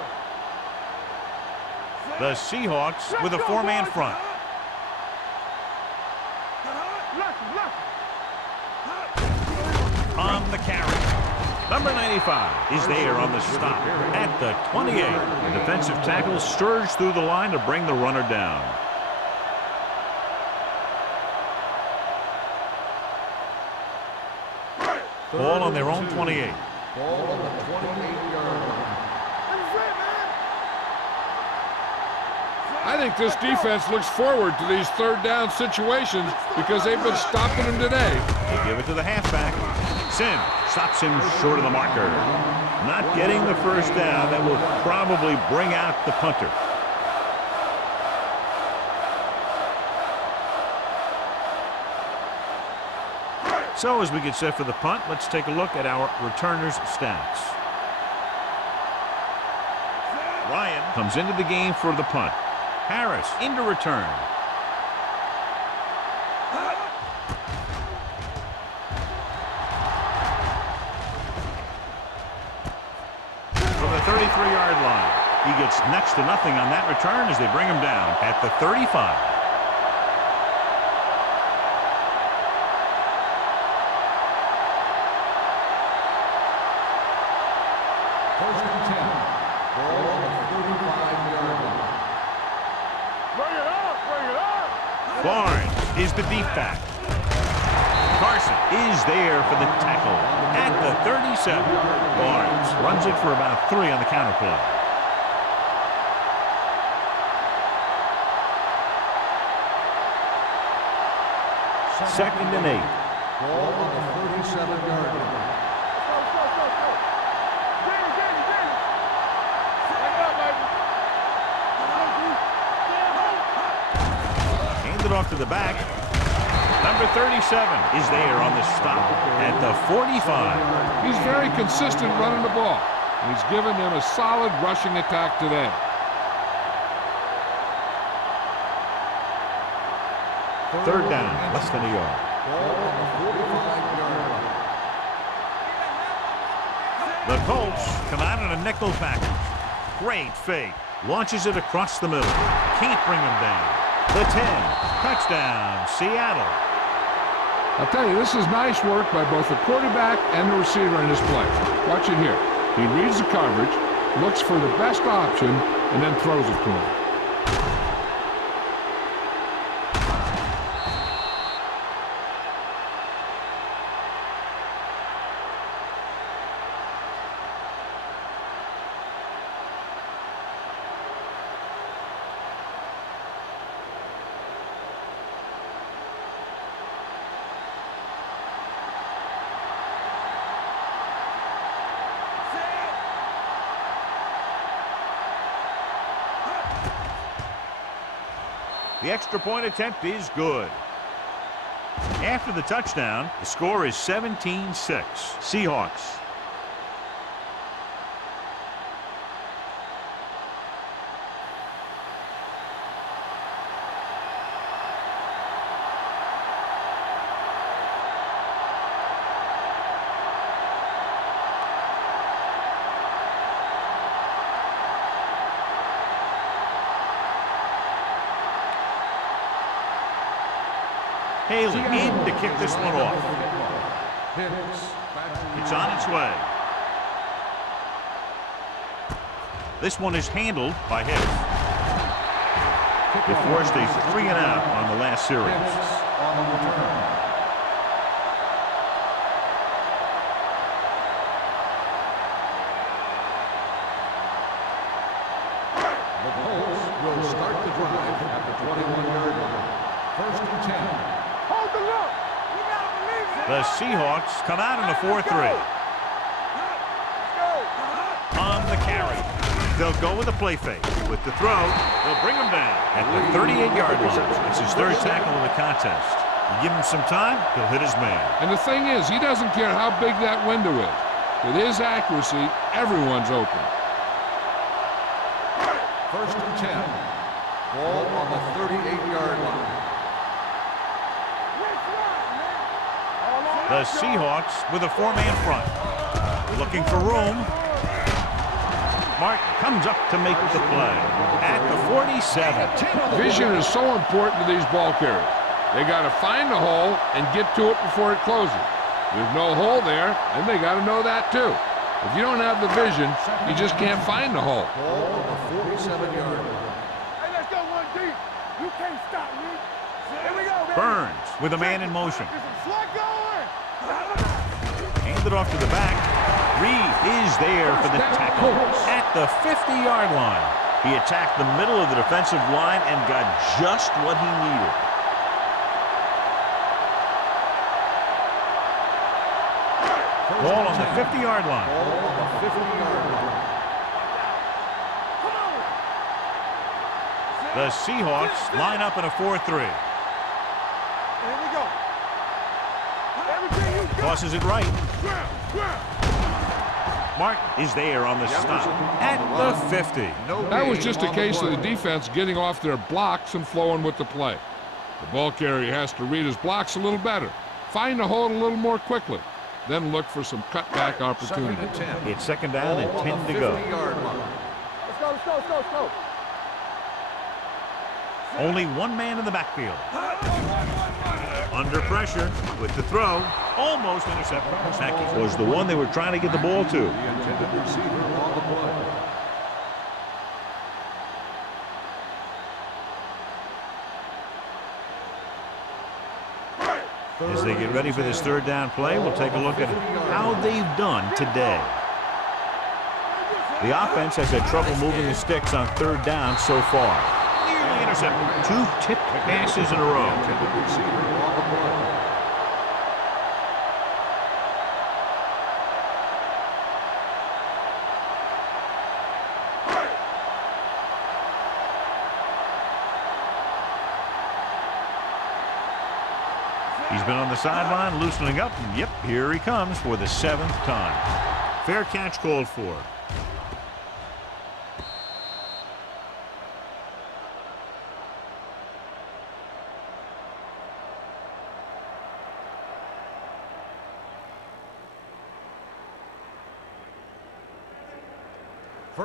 The Seahawks with a 4-man front. On the carry. Number 95 is there on the stop at the 28. The defensive tackle surged through the line to bring the runner down. Ball on their own 28. Ball on the 28-yard line. I think this defense looks forward to these third down situations because they've been stopping them today. They give it to the halfback. Sim stops him short of the marker. Not getting the first down. That will probably bring out the punter. So as we get set for the punt, let's take a look at our returners' stats. Ryan comes into the game for the punt. Harris into return. From the 33-yard line, he gets next to nothing on that return as they bring him down at the 35. First and 10. Ball on the 35-yard line. Bring it up. Bring it up. Barnes is the deep back. Carson is there for the tackle at the 37. Barnes runs it for about 3 on the counter play. Second and 8. Ball on the 37-yard line. Handed off to the back. Number 37 is there on the stop at the 45. He's very consistent running the ball. He's given them a solid rushing attack today. Third down, less than a yard. Ball on the 45-yard line. The Colts come out in a nickel package. Great fake. Launches it across the middle. Can't bring him down. The 10. Touchdown, Seattle. I'll tell you, this is nice work by both the quarterback and the receiver in this play. Watch it here. He reads the coverage, looks for the best option, and then throws it to him. The extra point attempt is good. After the touchdown, the score is 17-6. Seahawks. Haley in to kick this one off. It's on its way. This one is handled by Hicks. It forced a 3-and-out on the last series. The Colts will start the drive at the 21-yard line. First and 10. Hold the look. We gotta believe it. The Seahawks come out in a 4-3. Let's go. On the carry. They'll go with a play fake. With the throw, they'll bring him down at the 38-yard line. It's his third tackle of the contest. You give him some time, he'll hit his man. And the thing is, he doesn't care how big that window is. With his accuracy, everyone's open. First and 10. Ball on the 38-yard line. The Seahawks with a 4-man front. Looking for room. Martin comes up to make the play at the 47. Vision is so important to these ball carriers. They got to find the hole and get to it before it closes. There's no hole there, and they got to know that too. If you don't have the vision, you just can't find the hole. Ball on the 47-yard line. Hey, let's go one deep. You can't stop me. Here we go, baby. Burns with a man in motion. There's some slug going. Handed off to the back. Reed is there for the tackle at the 50-yard line. He attacked the middle of the defensive line and got just what he needed. Ball on the 50-yard line. Ball on the 50-yard line. The Seahawks line up in a 4-3. Here we go. Everything you got. Tosses it right. Grab. Martin is there on the stop at the 50. That was just a case of the defense getting off their blocks and flowing with the play. The ball carrier has to read his blocks a little better, find the hole a little more quickly, then look for some cutback opportunity. It's second down and 10 to go. Let's go. Only one man in the backfield. Under pressure with the throw. Almost intercepted. That was the one they were trying to get the ball to. The intended receiver on the play. As they get ready for this third down play, we'll take a look at how they've done today. The offense has had trouble moving the sticks on third down so far. Nearly intercepted. 2 tipped passes in a row. Intended receiver on the play. He's been on the sideline, loosening up, and yep, here he comes for the 7th time. Fair catch called for.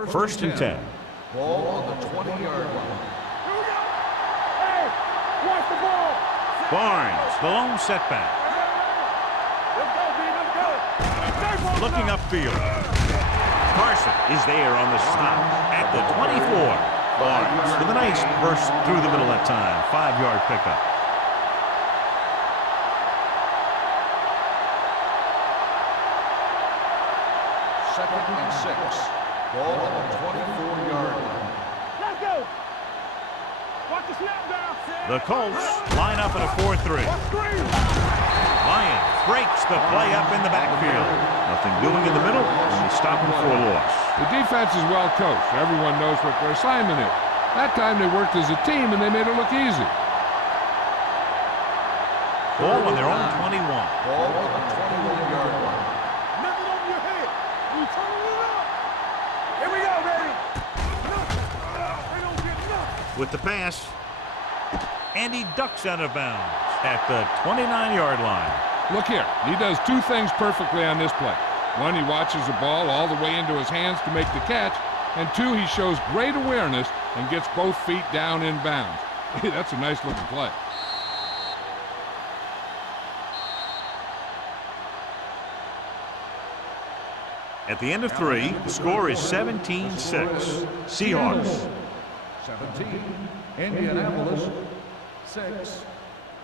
First and 10. Ball on the 20-yard line. Hey, watch the ball. Barnes, the lone setback. Let's go, B. Let's go. Looking upfield. Carson is there on the stop at the 24. Barnes with a nice burst through the middle that time. 5-yard pickup. Second and 6. Ball on the 24-yard line. Let's go. Watch the snap down. The Colts line up in a 4-3. Lyons breaks the play up in the backfield. Nothing doing in the middle, and they stop him for a loss. The defense is well coached. Everyone knows what their assignment is. That time they worked as a team and they made it look easy. Ball on their own 21. Ball on the 21-yard line. Lift it over your head. You turning it up. Here we go, baby. They don't get nothing. With the pass, and he ducks out of bounds at the 29-yard line. Look here, he does two things perfectly on this play. One, he watches the ball all the way into his hands to make the catch, and two, he shows great awareness and gets both feet down in bounds. That's a nice looking play. At the end of 3, the score is 17-6. Seahawks. 17, Indianapolis 6.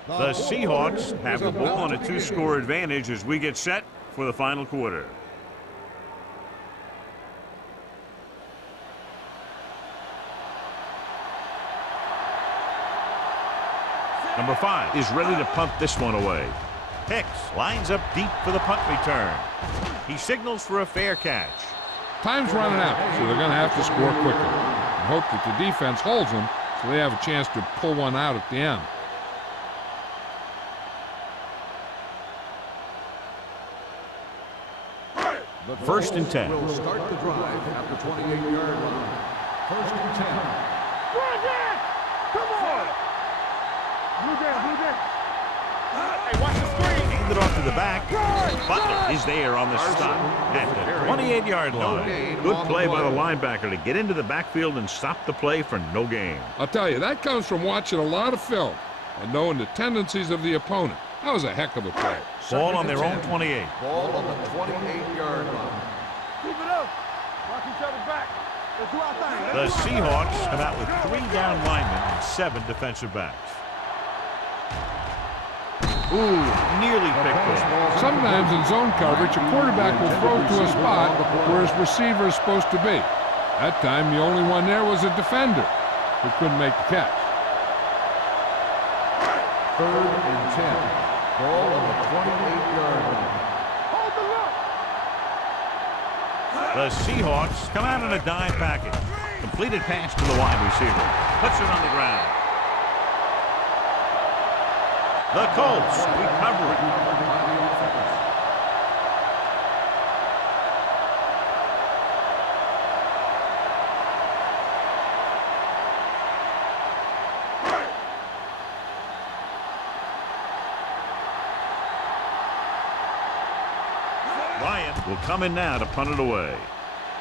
The Seahawks have the ball on a 2-score advantage as we get set for the final quarter. Number 5 is ready to punt this one away. Hicks lines up deep for the punt return. He signals for a fair catch. Time's running out, so they're going to have to score quickly and hope that the defense holds them so they have a chance to pull one out at the end. First and 10. Will start the drive at the 28-yard line. First and 10. Run down. Come on. Blue down. Hey, watch the screen. Hand it off to the back. Butler is there on the stop at the 28-yard line. Good play by the linebacker to get into the backfield and stop the play for no gain. I'll tell you, that comes from watching a lot of film and knowing the tendencies of the opponent. That was a heck of a play. Ball on their own 28. Ball on the 28-yard line. Keep it up. Watch each other back. Let's do our thing. The Seahawks come out with 3 down linemen and 7 defensive backs. Ooh, nearly picked off. Sometimes in zone coverage, a quarterback will throw to a spot where his receiver is supposed to be. That time, the only one there was a defender who couldn't make the catch. Third and 10. Ball on the 28-yard line. Hold the look. The Seahawks come out in a dime package. Completed pass to the wide receiver. Puts it on the ground. The Colts recover it. Ryan will come in now to punt it away.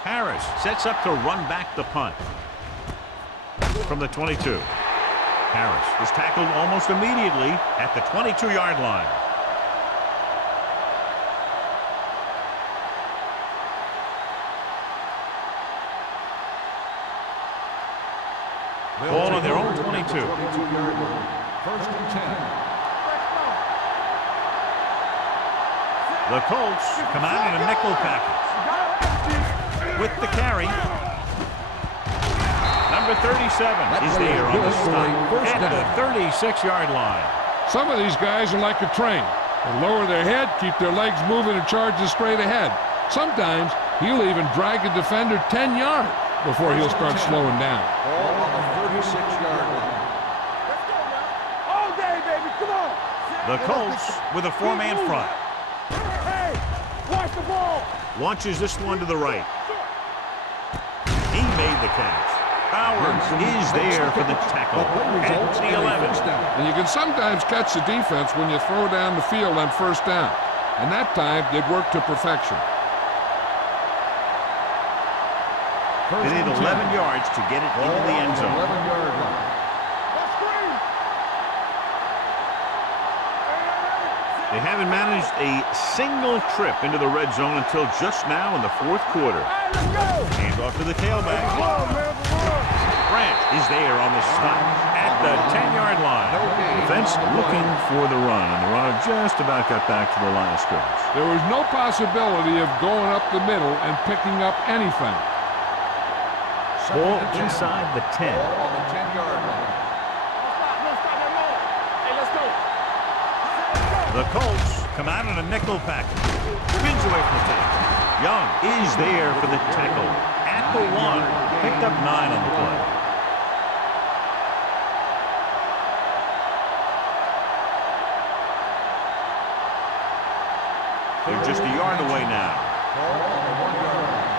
Harris sets up to run back the punt. From the 22. Harris is tackled almost immediately at the 22-yard line. Ball on their own 22. 22-yard line. First and 10. The Colts come out in a nickel package. With the carry. Number 37 is there on the stop at the 36-yard line. Some of these guys are like a train. They lower their head, keep their legs moving, and charges straight ahead. Sometimes he'll even drag a defender 10 yards before he'll start slowing down. Ball on the 36-yard line. All day, baby. Come on. The Colts with a 4-man front. Hey, watch the ball. Launches this one to the right. He made the catch. Powers is there for the tackle at the 11. And you can sometimes catch the defense when you throw down the field on first down. And that time, they'd work to perfection. They need 11 yards to get it into the end zone. 11-yard line. Let's screen. They haven't managed a single trip into the red zone until just now in the fourth quarter. Hey, let's go. Hand off to the tailback. Come on, man. Grant is there on the stop at the 10-yard line. Defense looking for the run, and the runner just about got back to the line of scrimmage. There was no possibility of going up the middle and picking up anything. Ball inside the 10. Ball on the 10-yard line. Let's stop that moment. Hey, let's go. The Colts come out in a nickel package. Spins away from the tackle. Young is there for the tackle at the 1. Picked up 9 on the play. They're just a yard away now. Ball on the 1 yard line.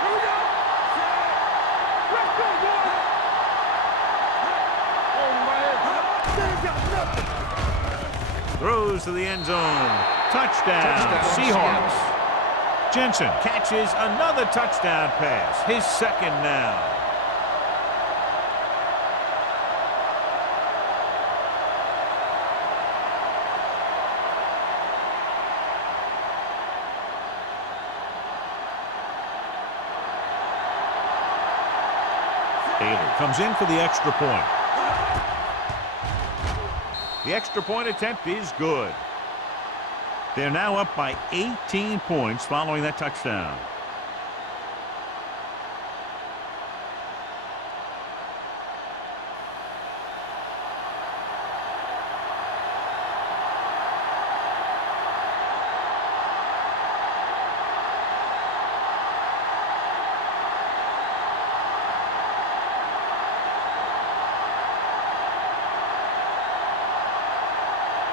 Here we go. Let's go, boys. Oh, man. Throws to the end zone. Touchdown, Seahawks. Jensen catches another touchdown pass. His second now. Taylor comes in for the extra point. The extra point attempt is good. They're now up by 18 points following that touchdown.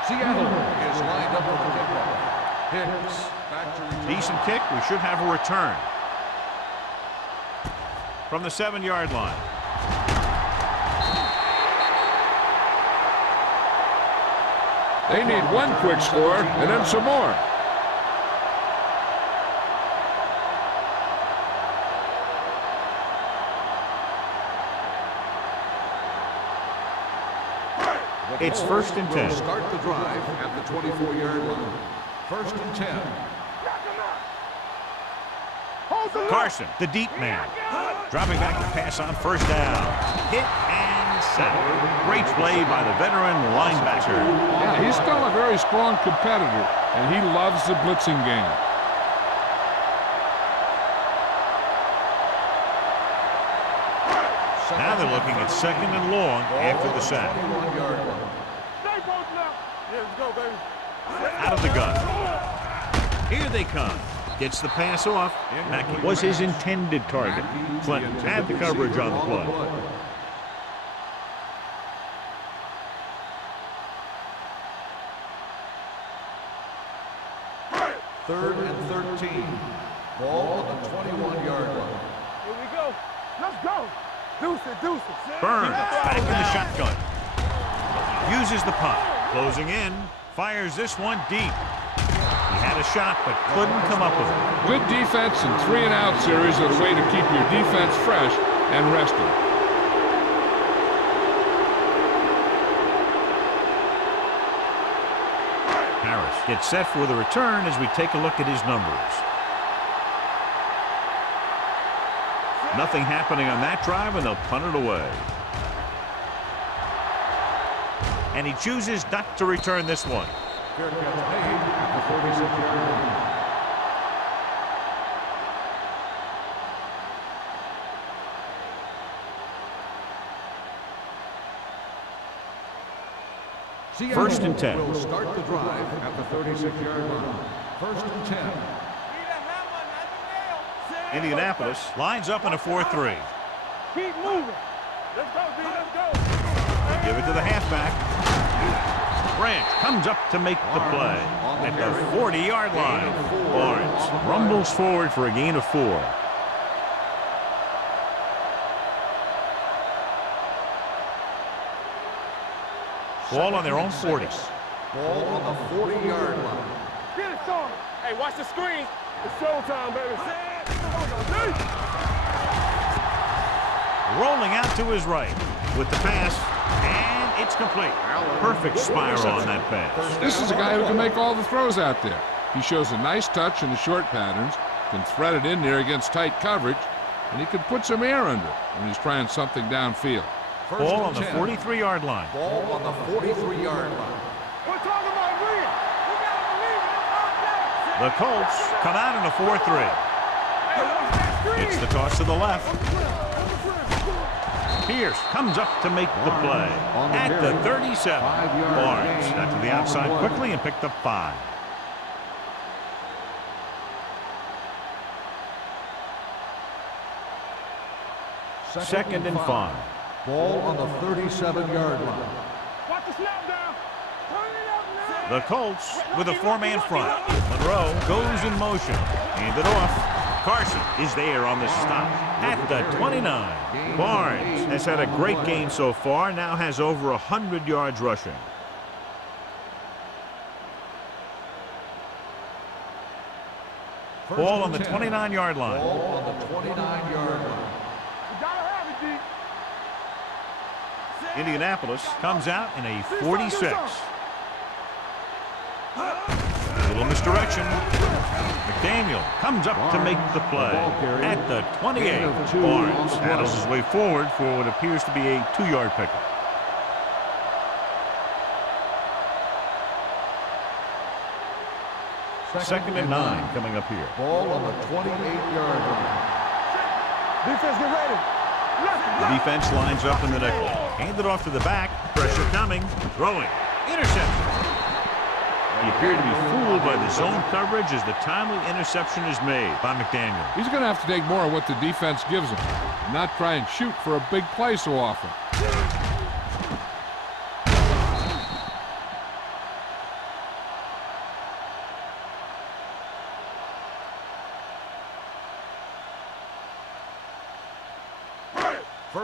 Seattle is lined up for the kickoff. Hicks back to return. Decent kick. We should have a return. From the 7-yard line. They need one quick score and then some more. It's 1st and 10. Will start the drive at the 24-yard line. 1st and 10. Carson, the deep man. Dropping back to pass on 1st down. Hit and sack. Great play by the veteran linebacker. Yeah, he's still a very strong competitor, and he loves the blitzing game. Now they're looking at 2nd and long after the sack. Out of the gun. Here they come. Gets the pass off. Mackey was his intended target. Clinton had the coverage on the play. 3rd and 13. Ball on the 21-yard line. Here we go. Let's go. Deuce it. Burns back in the shotgun. Uses the punt. Closing in. Fires this one deep. He had a shot but couldn't come up with it. Good defense and 3-and-out series are the way to keep your defense fresh and rested. Harris gets set for the return as we take a look at his numbers. Nothing happening on that drive, and they'll punt it away. And he chooses not to return this one. Fair catch made at the 46-yard line. Seattle 1st and 10. will start the drive at the 36-yard line. 1st and 10. Indianapolis lines up in a 4-3. Keep moving. Let's go, B. Let's go. They give it to the halfback. Branch comes up to make the play at the 40-yard line. Lawrence rumbles forward for a gain of 4. Ball on their own 40. Ball on the 40-yard line. Get it, son. Hey, watch the screen. It's showtime, baby. Rolling out to his right with the pass, and it's complete. Perfect spiral on that pass. This is a guy who can make all the throws out there. He shows a nice touch in the short patterns, can thread it in there against tight coverage, and he can put some air under it when he's trying something downfield. Ball on the 43-yard line. Ball on the 43-yard line. We're talking about real. We gotta believe it. The Colts come out in a 4-3. It's the toss to the left. Pierce comes up to make the play at the 37. Barnes got to the outside quickly and picked up 5. Second and 5. Ball on the 37-yard line. Watch the snap down. Turn it up now. The Colts with a four-man front. Monroe goes in motion. Handed off. Carson is there on the stop at the 29. Barnes has had a great game so far, now has over 100 yards rushing. Ball on the 29-yard line. Ball on the 29-yard line. Indianapolis comes out in a 46. Little misdirection. McDaniel comes up to make the play at the 28. Barnes paddles his way forward for what appears to be a 2-yard pickup. Second and 9 coming up here. Ball on the 28-yard line. Defense, get ready. The defense lines up in the nickel. Handed off to the back. Pressure coming. Throwing. Interception. He appeared to be fooled by the zone coverage as the timely interception is made by McDaniel. He's going to have to take more of what the defense gives him, and not try and shoot for a big play so often.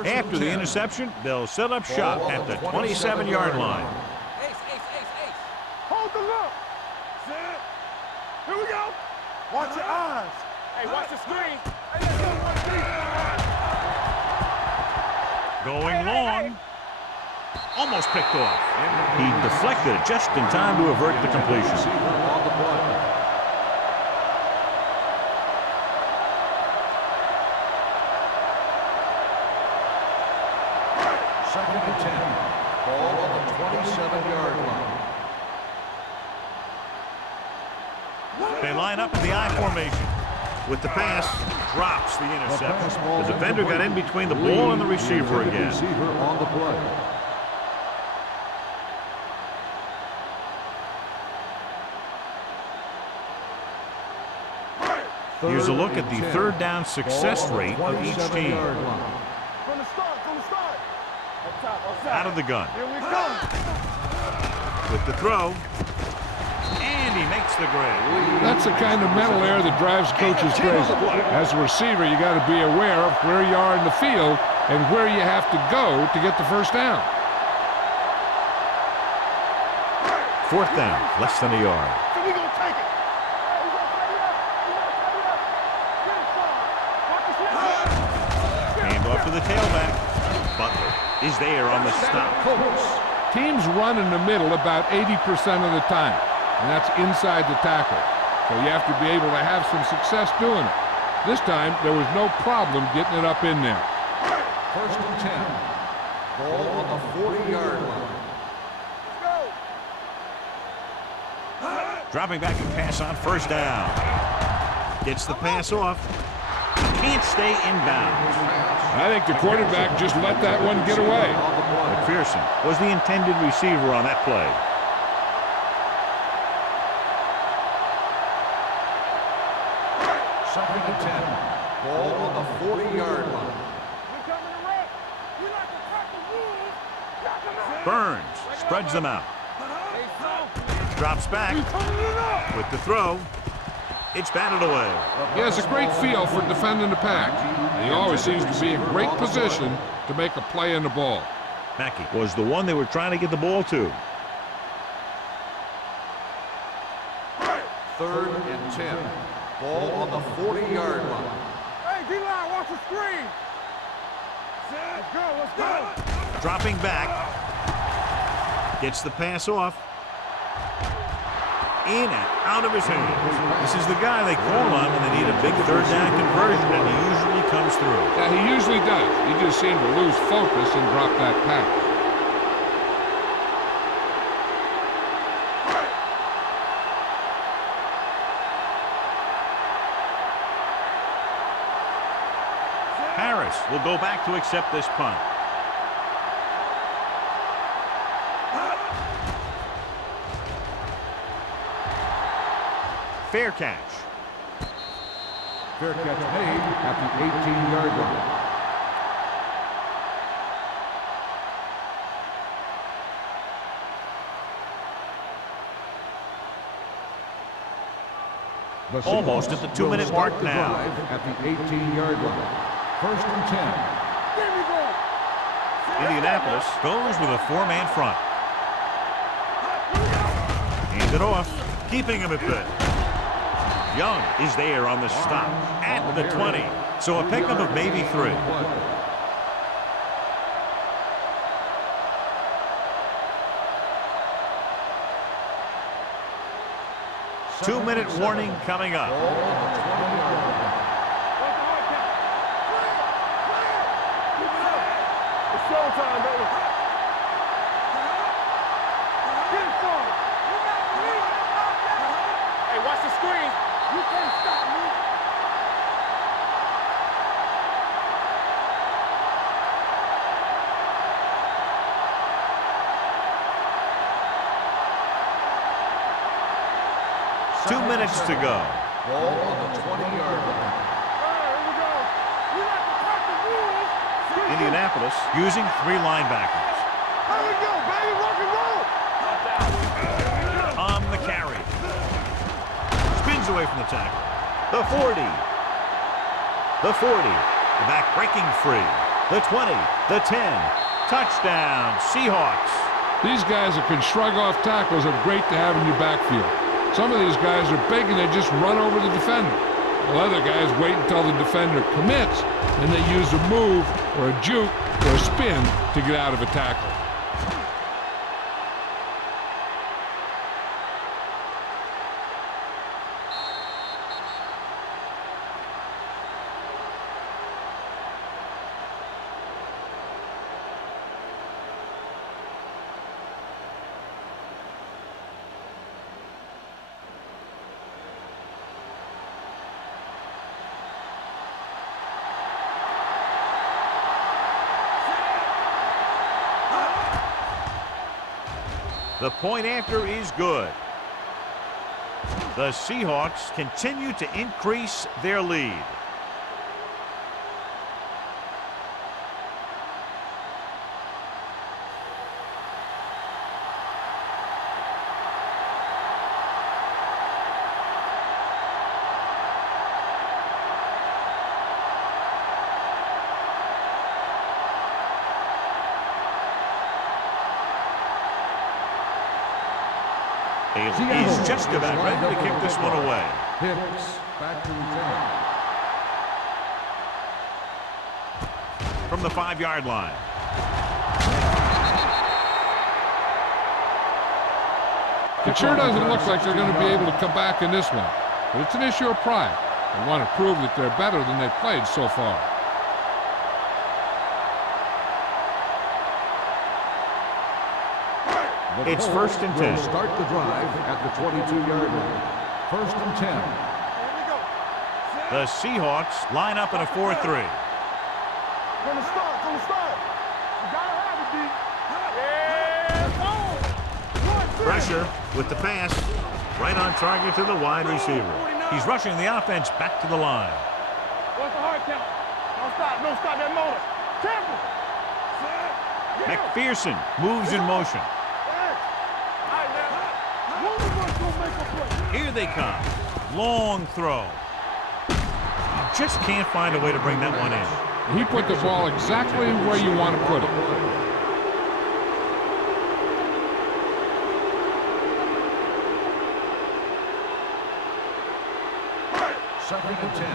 After the interception, they'll set up shop at the 27-yard line. Hold the look. Set. Here we go. Watch your eyes. Hey, watch the screen. Hey, let's go. Going long. Almost picked off. He deflected it just in time to avert the completion. Second and 10. Ball on the 27-yard line. They line up in the I formation. With the pass, drops the interception. The defender got in between the ball and the receiver again. Receiver on the play. Here's a look at the third down success rate of each team. From the start, from the start. Up top, Out of the gun. Here we go. With the throw. And he makes the grade. That's the kind of mental error that drives coaches crazy. As a receiver, you got to be aware of where you are in the field and where you have to go to get the first down. Fourth down, less than a yard. So we gonna take it. Hand off to the tailback. Butler is there on the stop. Teams run in the middle about 80% of the time, and that's inside the tackle. So you have to be able to have some success doing it. This time, there was no problem getting it up in there. First and 10. Ball on the 40-yard line. Dropping back and pass on first down. Gets the pass off. Can't stay inbounds. I think the quarterback just let that one get away. McPherson was the intended receiver on that play. Second and 10. Ball on the 40-yard line. Burns spreads them out. Drops back with the throw. It's batted away. He has a great feel for defending the pack. He always seems to be in great position to make a play in the ball. Mackey was the one they were trying to get the ball to. Third and 10. Ball on the 40-yard line. Hey, D-line, watch the screen. Let's go, let's go. Dropping back. Gets the pass off. In and out of his hands. This is the guy they call on when they need a big third down conversion, and he usually comes through. Yeah, he usually does. He just seemed to lose focus and drop that pass. Harris will go back to accept this punt. Fair catch. Fair catch made at the 18-yard line. The Almost at the 2-minute mark start the now. drive at the 18-yard line. First and 10. There we go. Indianapolis goes with a 4-man front. Hands it off, keeping him at bay. Young is there on the stop at the 20. So a pickup of maybe 3. 2-minute warning coming up. What's the hard count? Keep it up. It's showtime, baby. Get it forward. Hey, watch the screen. You can't stop me. Two minutes to go. Ball on the 20-yard line. Here we go. We like to cut the rules. Indianapolis using 3 linebackers. Here we go, baby. Rock and roll. On the carry. Spins away from the tackle. The 40. The 40. The back breaking free. The 20. The 10. Touchdown, Seahawks. These guys that can shrug off tackles are great to have in your backfield. Some of these guys are big and they just run over the defender. While other guys wait until the defender commits and they use a move or a juke or a spin to get out of a tackle. The point after is good. The Seahawks continue to increase their lead. He's just about ready to kick this one away. Hicks back to return. From the 5-yard line. It sure doesn't look like they're going to be able to come back in this one. But it's an issue of pride. They want to prove that they're better than they've played so far. It's first and 10. Will start the drive at the 22-yard line. First and 10. Here we go. The Seahawks line up in a 4-3. From the start, from the start. You gotta have it, D. Yeah, boom. Pressure with the pass. Right on target to the wide receiver. He's rushing the offense back to the line. What's the hard count? Don't stop that motor. Temple. McPherson moves in motion. Here they come. Long throw. You just can't find a way to bring that one in. He put the ball exactly where you want to put it. Second and 10.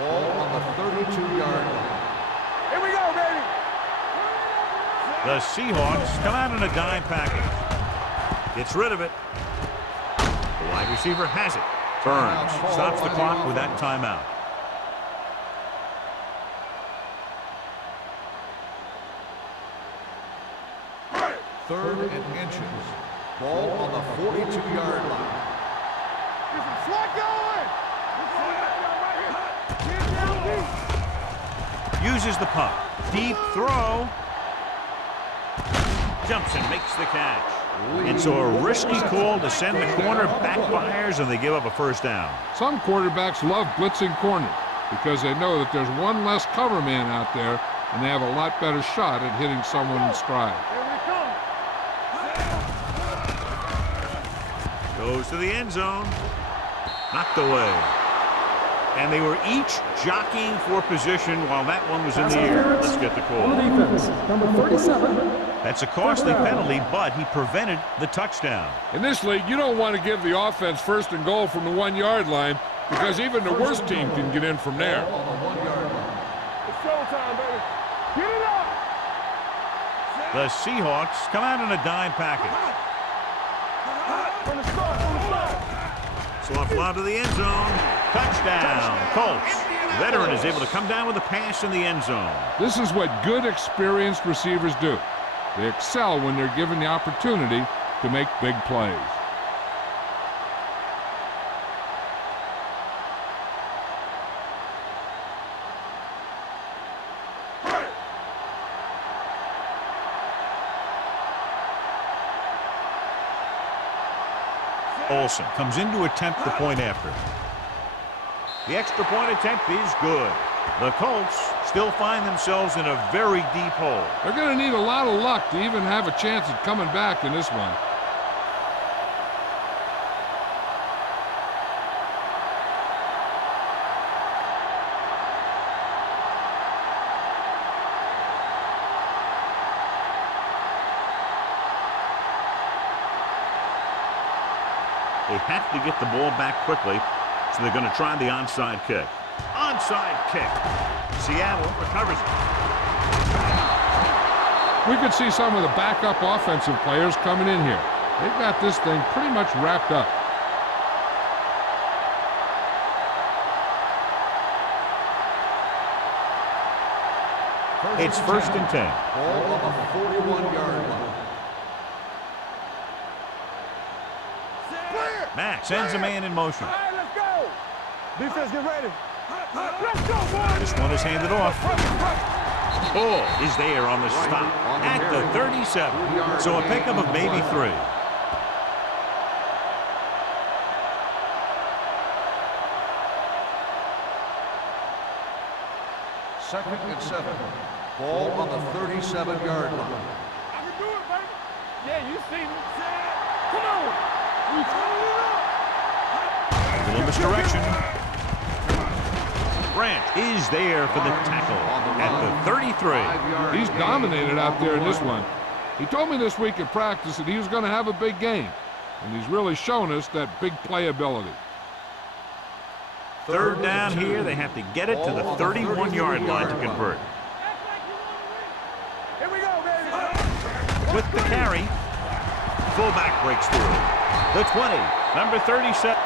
Ball on the 32-yard line. Here we go, baby. The Seahawks come out in a dime package. Gets rid of it. The wide receiver has it. Burns stops the clock with that timeout. Third and inches. Ball on the 42-yard line. There's some slot going. Get down deep. Uses the pump. Deep throw. Jumps and makes the catch. And so a risky call to send the corner backfires and they give up a first down. Some quarterbacks love blitzing corners because they know that there's one less cover man out there and they have a lot better shot at hitting someone in stride. Here we come. Goes to the end zone. Knocked away. And they were each jockeying for position while that one was in the air. Let's get the call. Defense, number 37. That's a costly penalty, but he prevented the touchdown. In this league, you don't want to give the offense first and goal from the 1-yard line because even the worst team can get in from there. Ball on the 1-yard line. It's showtime, baby. Get it up. The Seahawks come out in a dime package. From the start, from the start. Soft lob to the end zone. Touchdown, Colts. Veteran is able to come down with a pass in the end zone. This is what good, experienced receivers do. They excel when they're given the opportunity to make big plays. Olsen comes in to attempt the point after. The extra point attempt is good. The Colts still find themselves in a very deep hole. They're going to need a lot of luck to even have a chance at coming back in this one. They have to get the ball back quickly, so they're going to try the onside kick. Onside kick. Seattle recovers it. We could see some of the backup offensive players coming in here. They've got this thing pretty much wrapped up. It's 1st and 10. Ball on the 41-yard line. Max sends a man in motion. All right, let's go. Defense, get ready. Let's go, boys. This one is handed off. Ball is there on the stop at the 37. So a pickup of maybe 3. Second and 7. Ball on the 37-yard line. I can do it, baby. Yeah, you see me. Come on. We turn it up. A little misdirection. Grant is there for the tackle at the 33. He's dominated out there in this one. He told me this week at practice that he was going to have a big game, and he's really shown us that big playability. 3rd down here. They have to get it to the 31-yard line to convert. Here we go, baby. With the carry, fullback breaks through. The 20, number 37.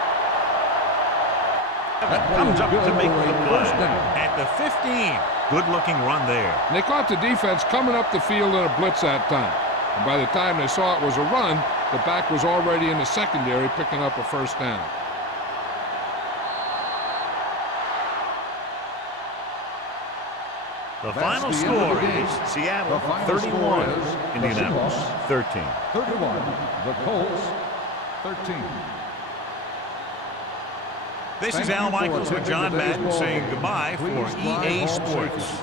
Comes up to make the play at the 15. Good-looking run there. And they caught the defense coming up the field in a blitz that time. And by the time they saw it was a run, the back was already in the secondary picking up a 1st down. The final score is Seattle 31, Indianapolis 13. 31, the Colts 13. This is Al Michaels with John Madden saying goodbye for EA Sports.